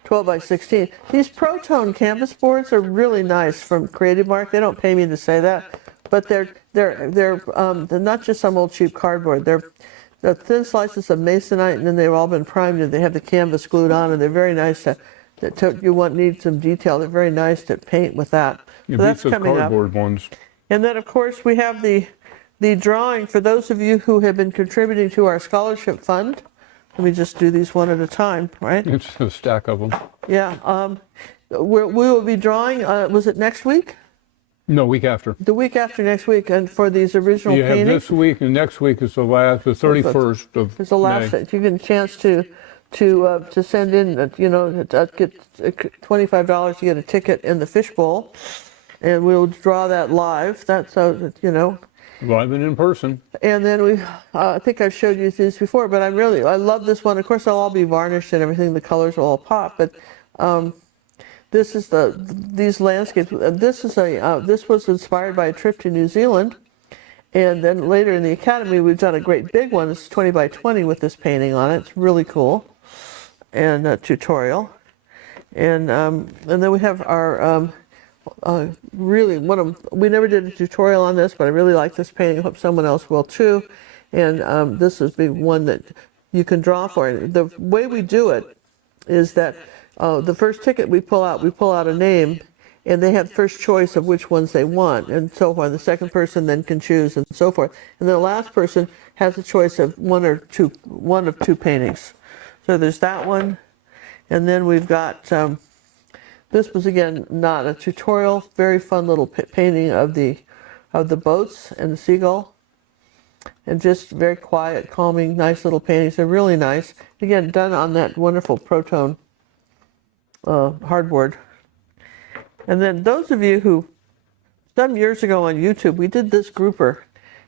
12 by 16. These Protone canvas boards are really nice from Creative Mark. They don't pay me to say that, but they're not just some old cheap cardboard. They're thin slices of masonite, and then they've all been primed, and they have the canvas glued on, and they're very nice to need some detail. They're very nice to paint with that. You So beat that's the coming up. cardboard ones. And then, of course, we have the drawing for those of you who have been contributing to our scholarship fund. Let me just do these one at a time, right? It's a stack of them. Yeah. We will be drawing, was it next week? No, week after. The week after next week, and for these original You have paintings. this week, and next week is the 31st of It's the last, May. you get a chance to send in, you know, get $25 to get a ticket in the fishbowl, and we'll draw that live. That's so, you know. Live and in person. And then I think I've showed you these before, but I love this one. Of course, they'll all be varnished and everything. The colors will all pop, but this is these landscapes. This was inspired by a trip to New Zealand, and then later in the academy, we've done a great big one. It's 20 by 20 with this painting on it. It's really cool, and a tutorial, and then we have our. Really, we never did a tutorial on this, but I really like this painting. I hope someone else will too. And this is the one that you can draw for. And the way we do it is that the first ticket we pull out a name, and they have first choice of which ones they want, and so forth. The second person then can choose, and so forth. And the last person has a choice of one of two paintings. So there's that one, and then we've got. This was, again, not a tutorial, very fun little painting of the boats and the seagull. And just very quiet, calming, nice little paintings. They're really nice. Again, done on that wonderful Protone hardboard. And then those of you who, some years ago on YouTube, we did this grouper.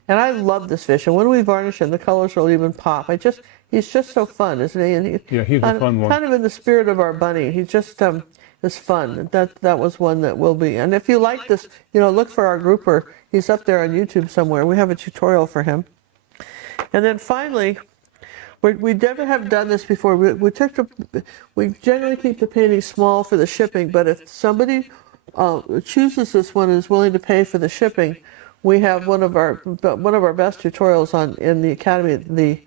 And I love this fish. And when we varnish him, the colors will even pop. He's just so fun, isn't he? And Yeah, he's a fun one. Kind of in the spirit of our bunny. He just... It's fun. That was one that will be. And if you like this, you know, look for our grouper. He's up there on YouTube somewhere. We have a tutorial for him. And then finally, we never have done this before. We generally keep the painting small for the shipping, but if somebody chooses this one and is willing to pay for the shipping, we have one of our best tutorials in the academy.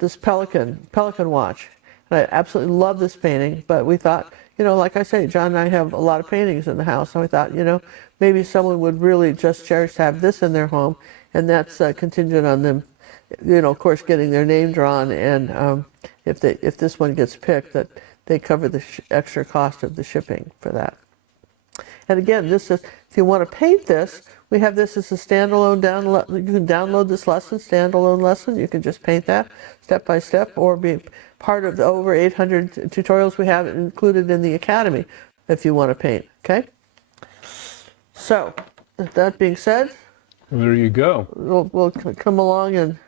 This pelican watch. And I absolutely love this painting, but we thought. You know, like I say, John and I have a lot of paintings in the house, and we thought, you know, maybe someone would really just cherish to have this in their home, and that's contingent on them, you know, of course, getting their name drawn, and if this one gets picked, that they cover the extra cost of the shipping for that. And again, this is, if you want to paint this, we have this as a standalone download. You can download this standalone lesson. You can just paint that step by step, or be part of the over 800 tutorials we have included in the academy if you want to paint. Okay. So, that being said, there you go. We'll come along and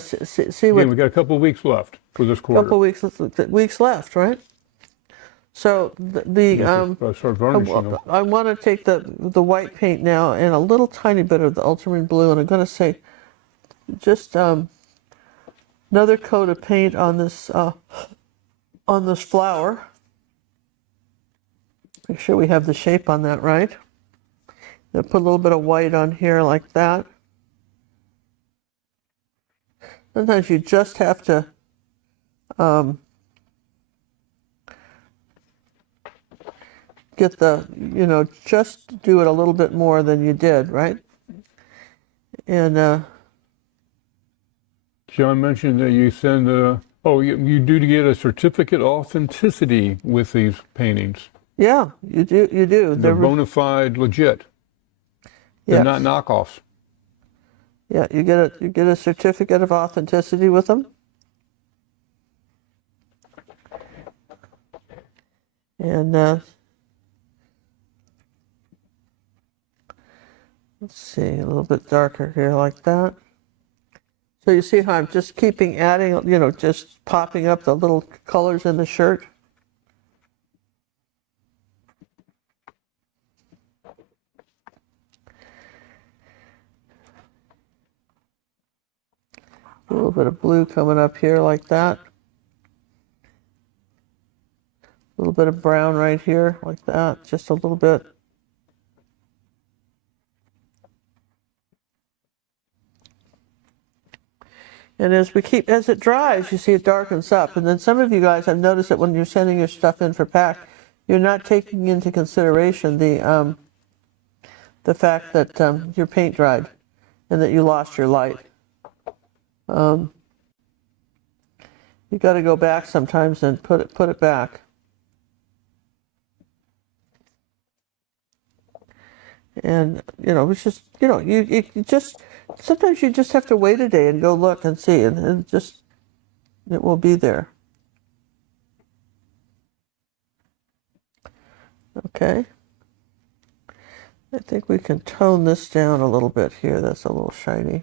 see what. Again, we got a couple of weeks left for this quarter. Couple weeks left, right? So Start varnishing them. I want to take the white paint now and a little tiny bit of the ultramarine blue, and I'm going to say just another coat of paint on this flower. Make sure we have the shape on that right. Then put a little bit of white on here like that. sometimes you just have to get the, just do it a little bit more than you did, right? And John mentioned that you send you do to get a certificate of authenticity with these paintings. yeah, you do. They're bona fide, legit. They're not knockoffs. Yeah, you get a certificate of authenticity with them. And let's see, a little bit darker here like that. So you see how I'm just adding, just popping up the little colors in the shirt. A little bit of blue coming up here like that. A little bit of brown right here like that, just a little bit. And as it dries, you see it darkens up. And then some of you guys, I've noticed that when you're sending your stuff in for pack, you're not taking into consideration the fact that your paint dried and that you lost your light. You got to go back sometimes and put it back. And it's just you just sometimes you just have to wait a day and go look and see, and just it will be there. Okay. I think we can tone this down a little bit here. That's a little shiny.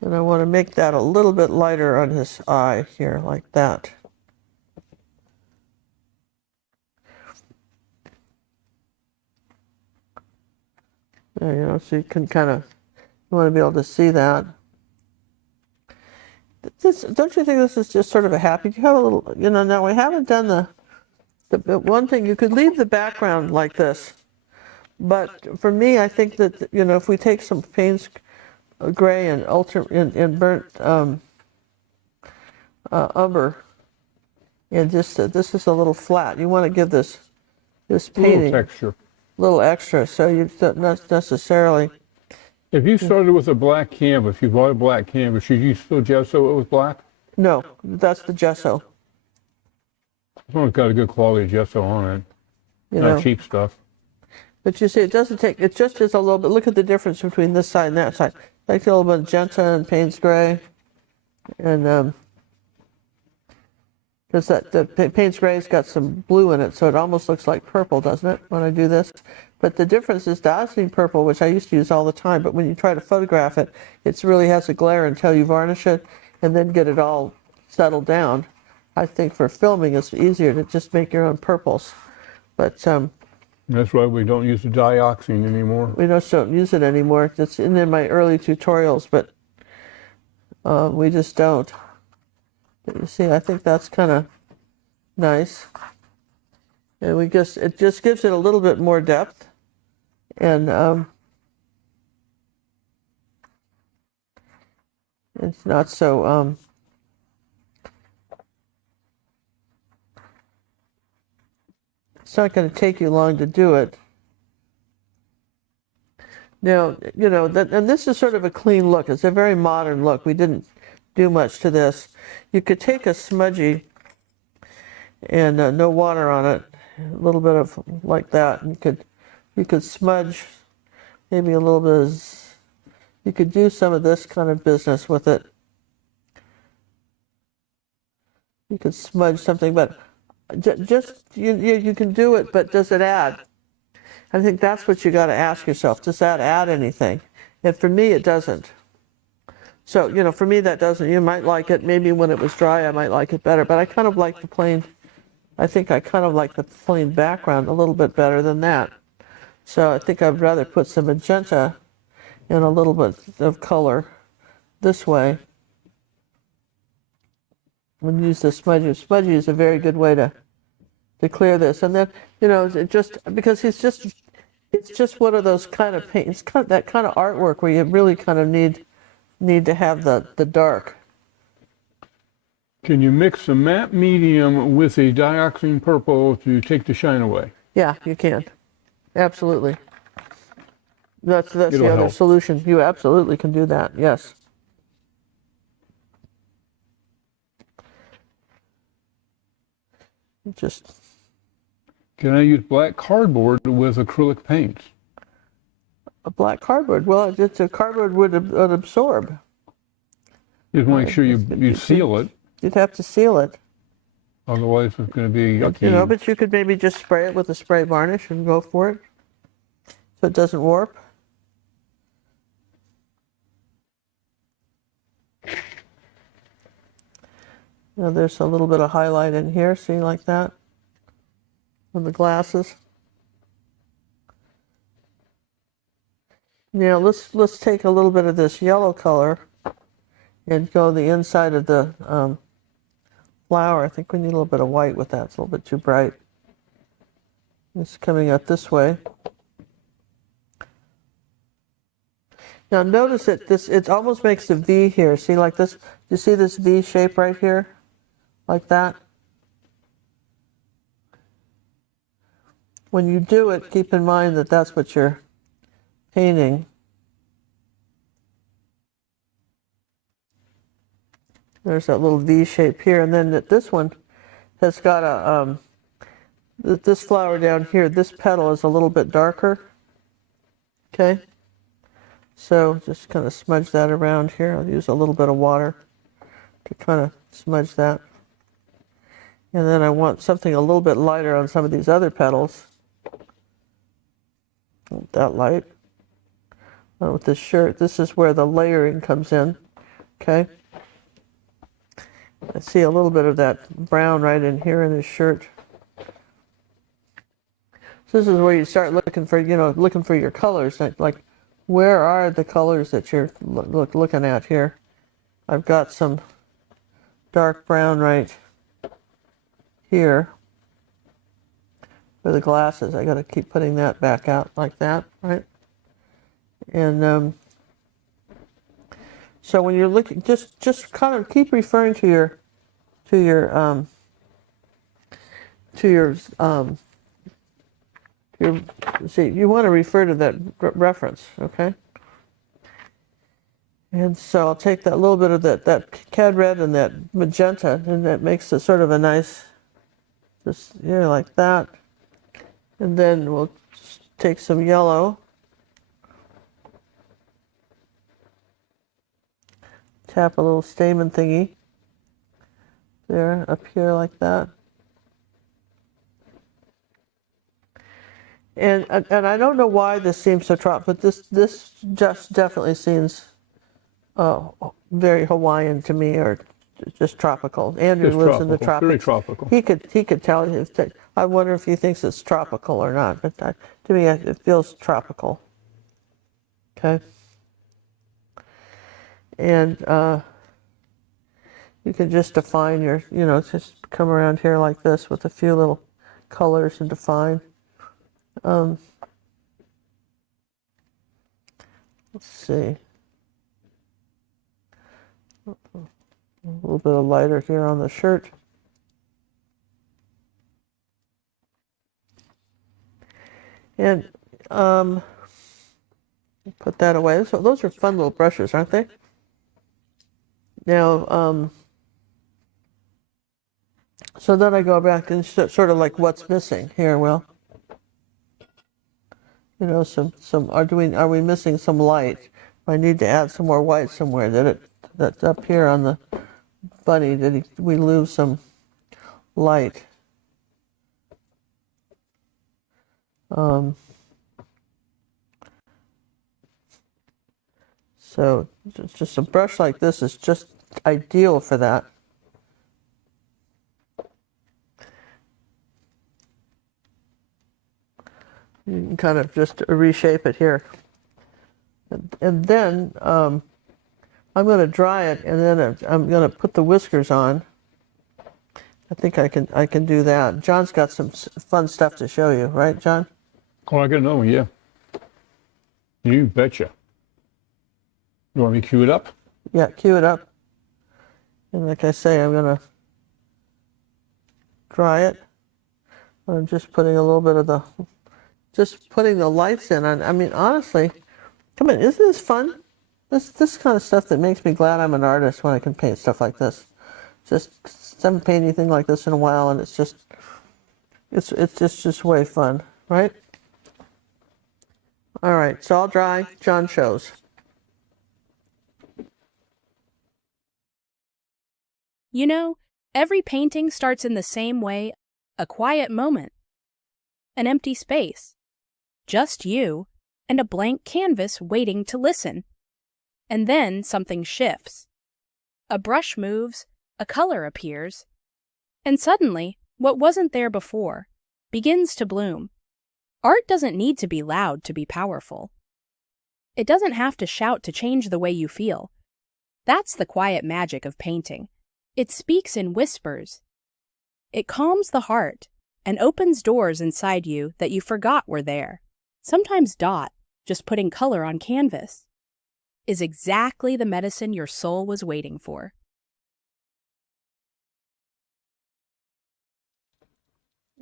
And I want to make that a little bit lighter on his eye here, like that. There, so you can you want to be able to see that. Don't you think this is just sort of a happy? You have a little, now we haven't done the one thing. You could leave the background like this, but for me, I think that, if we take some Payne's gray and burnt umber, and just this is a little flat. You want to give this painting A little texture. Little extra, so you don't necessarily. If you started with a black canvas, you bought a black canvas, should you still gesso it with black? No, that's the gesso. This one's got a good quality gesso on it. Not cheap stuff. But you see, it doesn't take. It just is a little bit. Look at the difference between this side and that side. Like a little bit of magenta and Payne's gray, and because the Payne's gray's got some blue in it, so it almost looks like purple, doesn't it, when I do this? But the difference is dazzling purple, which I used to use all the time, but when you try to photograph it, it really has a glare until you varnish it and then get it all settled down. I think for filming, it's easier to just make your own purples. But that's why we don't use the dioxane anymore. We just don't use it anymore. It's in my early tutorials, but we just don't. But you see, I think that's kind of nice. And it just gives it a little bit more depth. And it's not so it's not going to take you long to do it. Now, and this is sort of a clean look. It's a very modern look. We didn't do much to this. You could take a smudgy and no water on it, a little bit of like that, and you could smudge maybe a little bit. You could do some of this kind of business with it. You could smudge something, but just you can do it, but does it add? I think that's what you got to ask yourself. Does that add anything? And for me, it doesn't. So, for me, that doesn't. You might like it. Maybe when it was dry, I might like it better. But I kind of like the plain. I think I kind of like the plain background a little bit better than that. So I think I'd rather put some magenta and a little bit of color this way. And use the smudgy. Smudgy is a very good way to clear this. And then, it just, because It's just one of those kind of paint. It's kind of that kind of artwork where you really kind of need to have the dark. Can you mix a matte medium with a dioxazine purple to take the shine away? Yeah, you can. Absolutely. That's It'll the other help. solution. You absolutely can do that. Yes. Just Can I use black cardboard with acrylic paints? a black cardboard. Well, it's a cardboard would absorb. Just make sure you seal it, You'd have to seal it. otherwise it's going to be yucky. You know, but you could maybe just spray it with a spray varnish and go for it, so it doesn't warp. Now there's a little bit of highlight in here, see, like that, on the glasses. Now let's take a little bit of this yellow color and go the inside of the flower. I think we need a little bit of white with that. It's a little bit too bright. It's coming up this way. Now notice that it almost makes a V here. See, like this, you see this V shape right here? Like that. When you do it, keep in mind that that's what you're painting. There's that little V shape here, and then this one has got a, this flower down here, this petal is a little bit darker. Okay? So just kind of smudge that around here. I'll use a little bit of water to kind of smudge that. And then I want something a little bit lighter on some of these other petals. Not that light. With this shirt, this is where the layering comes in. Okay? I see a little bit of that brown right in here in his shirt. So this is where you start looking for, looking for your colors. Like, where are the colors that you're looking at here? I've got some dark brown right here for the glasses. I got to keep putting that back out like that, right? And so when you're looking, just kind of keep referring to your see, you want to refer to that reference, okay? And so I'll take that little bit of that cad red and that magenta, and that makes it sort of a nice, just like that. And then we'll take some yellow, tap a little stamen thingy there, up here like that. And I don't know why this seems so tropical, but this just definitely seems very Hawaiian to me, or just tropical. Andrew Just lives in the tropical, very tropics. tropical. He could tell you. I wonder if he thinks it's tropical or not. But to me, it feels tropical. Okay. And you can just define your, just come around here like this with a few little colors and define. Let's see. A little bit of lighter here on the shirt. And put that away. So those are fun little brushes, aren't they? Now, so then I go back and sort of like what's missing here. Well, are we missing some light? I need to add some more white somewhere. That's up here on the bunny. We lose some light? So just a brush like this is just ideal for that. You can kind of just reshape it here. And then I'm going to dry it, and then I'm going to put the whiskers on. I think I can do that. John's got some fun stuff to show you, right, John? Oh, I got another one, yeah. You betcha. You want me to cue it up? Yeah, cue it up. And like I say, I'm going to dry it. I'm just putting a little bit of just putting the lights in. I mean, honestly, come on, isn't this fun? This kind of stuff that makes me glad I'm an artist when I can paint stuff like this. Just haven't painted anything like this in a while, and it's just way fun, right? All right, so I'll dry. John shows. You know, every painting starts in the same way, a quiet moment, an empty space, just you and a blank canvas waiting to listen. And then something shifts. A brush moves, a color appears, and suddenly, what wasn't there before begins to bloom. Art doesn't need to be loud to be powerful. It doesn't have to shout to change the way you feel. That's the quiet magic of painting. It speaks in whispers. It calms the heart and opens doors inside you that you forgot were there. Sometimes dot, just putting color on canvas, is exactly the medicine your soul was waiting for.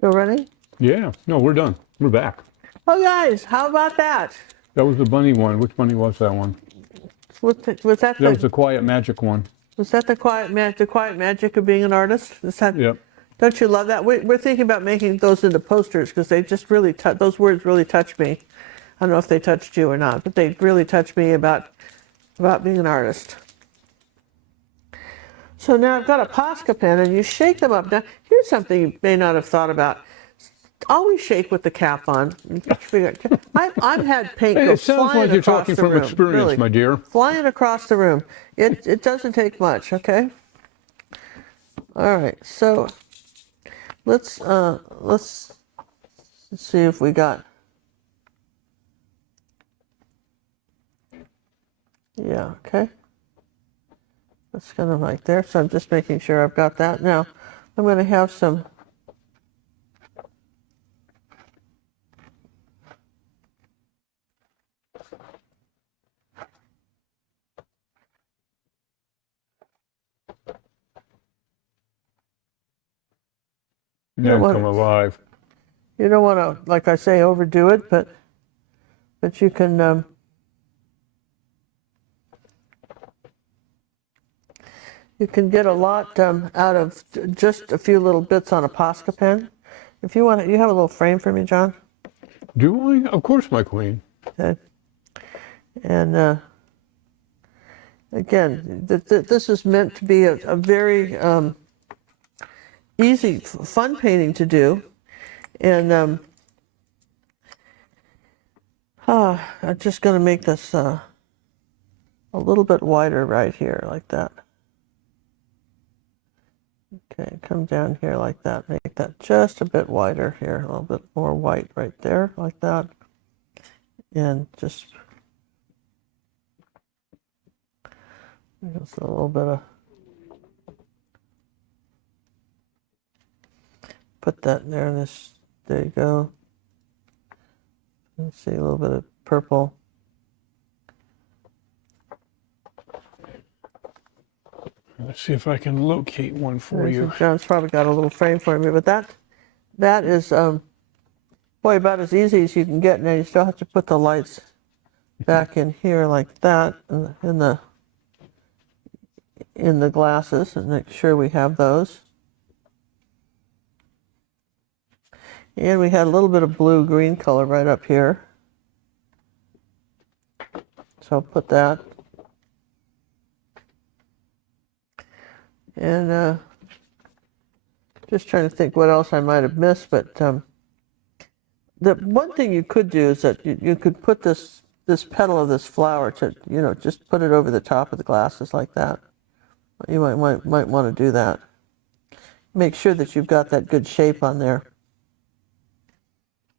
You ready? Yeah. No, we're done. We're back. Oh, guys, how about that? That was the bunny one. Which bunny was that one? Was that That was the quiet magic one. Was that the quiet magic of being an artist? Is that, Yep. Don't you love that? We're thinking about making those into posters because they just really those words really touch me. I don't know if they touched you or not, but they really touch me about being an artist. So now I've got a Posca pen, and you shake them up. Now, here's something you may not have thought about. Always shake with the cap on. I've had paint go It sounds flying like you're across talking the from room, experience, really. my dear. Flying across the room. It doesn't take much, okay? All right, so let's see if we got. Yeah, okay. That's kind of like there. So I'm just making sure I've got that. Now I'm going to have some. Now what- come alive. You don't want to, like I say, overdo it, but you can. You can get a lot out of just a few little bits on a Posca pen. If you want, you have a little frame for me, John? Do I? Of course, my queen. Okay. And again, this is meant to be a very easy, fun painting to do. And I'm just going to make this a little bit wider right here, like that. Okay, come down here like that. Make that just a bit wider here, a little bit more white right there, like that. And just a little bit of, put that in there. There you go. Let's see, a little bit of purple. Let's see if I can locate one for you. John's probably got a little frame for me, but that is boy, about as easy as you can get. Now you still have to put the lights back in here like that in the glasses, and make sure we have those. And we had a little bit of blue-green color right up here. So I'll put that. And just trying to think what else I might have missed, but the one thing you could do is that you could put this petal of this flower to, just put it over the top of the glasses like that. You might want to do that. Make sure that you've got that good shape on there,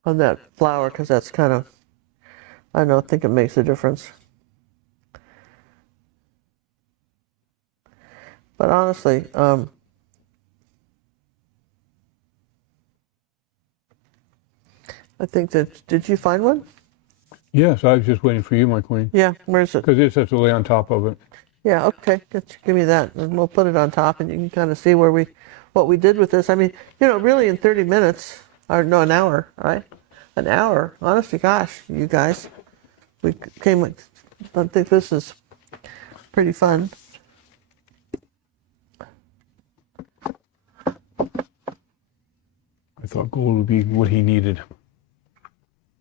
on that flower, because that's kind of, I think it makes a difference. But honestly, I think that, did you find one? Yes, I was just waiting for you, my queen, Yeah, where's it? because it has to lay on top of it. Yeah, okay, give me that, and we'll put it on top, and you can kind of see what we did with this. I mean, really in 30 minutes, or no, an hour, right? An hour, honestly, gosh, you guys, we came, I think this is pretty fun. I thought gold would be what he needed.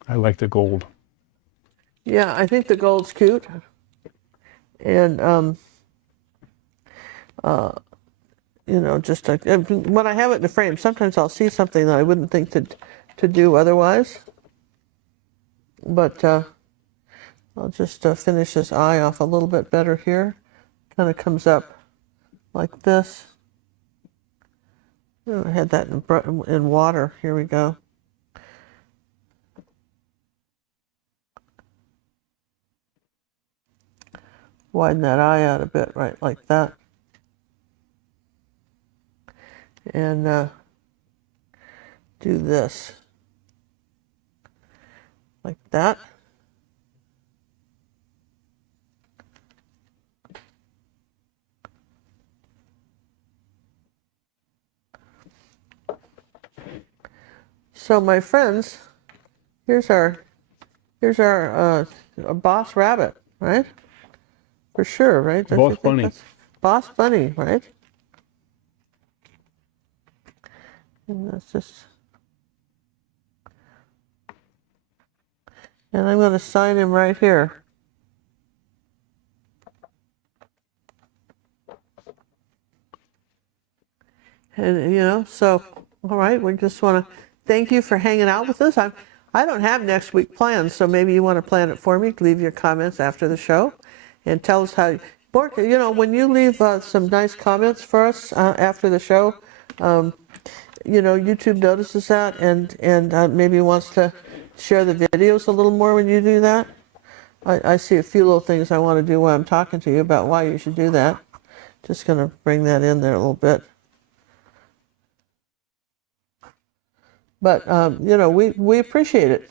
I like the gold. Yeah, I think the gold's cute. And, just when I have it in the frame, sometimes I'll see something that I wouldn't think to do otherwise. But I'll just finish this eye off a little bit better here. Kind of comes up like this. Oh, I had that in water. Here we go. Widen that eye out a bit, right, like that. And do this. Like that. So my friends, here's our boss rabbit, right? For sure, right? Don't you Boss think bunny. that's- Boss bunny, right? And that's just, and I'm going to sign him right here. And so all right, we just want to thank you for hanging out with us. I don't have next week plans, so maybe you want to plan it for me. Leave your comments after the show, and tell us how. When you leave some nice comments for us after the show, YouTube notices that and maybe wants to share the videos a little more when you do that. I see a few little things I want to do while I'm talking to you about why you should do that. Just going to bring that in there a little bit. But we appreciate it,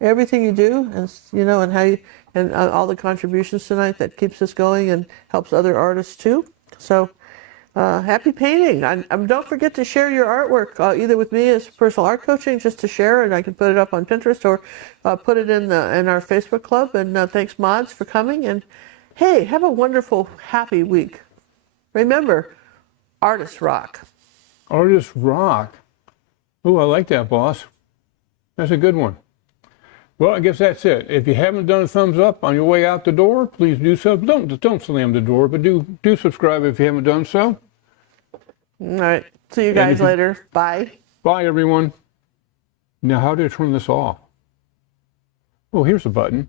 everything you do, and how you and all the contributions tonight that keeps us going and helps other artists too. So happy painting! And don't forget to share your artwork either with me as personal art coaching, just to share, and I can put it up on Pinterest or put it in our Facebook club. And thanks, mods, for coming. And hey, have a wonderful, happy week. Remember, artists rock. Artists rock. Oh, I like that, boss. That's a good one. Well, I guess that's it. If you haven't done a thumbs up on your way out the door, please do so. Don't slam the door, but do subscribe if you haven't done so. All right. See you guys later. Bye. Bye, everyone. Now, how do I turn this off? Oh, here's a button.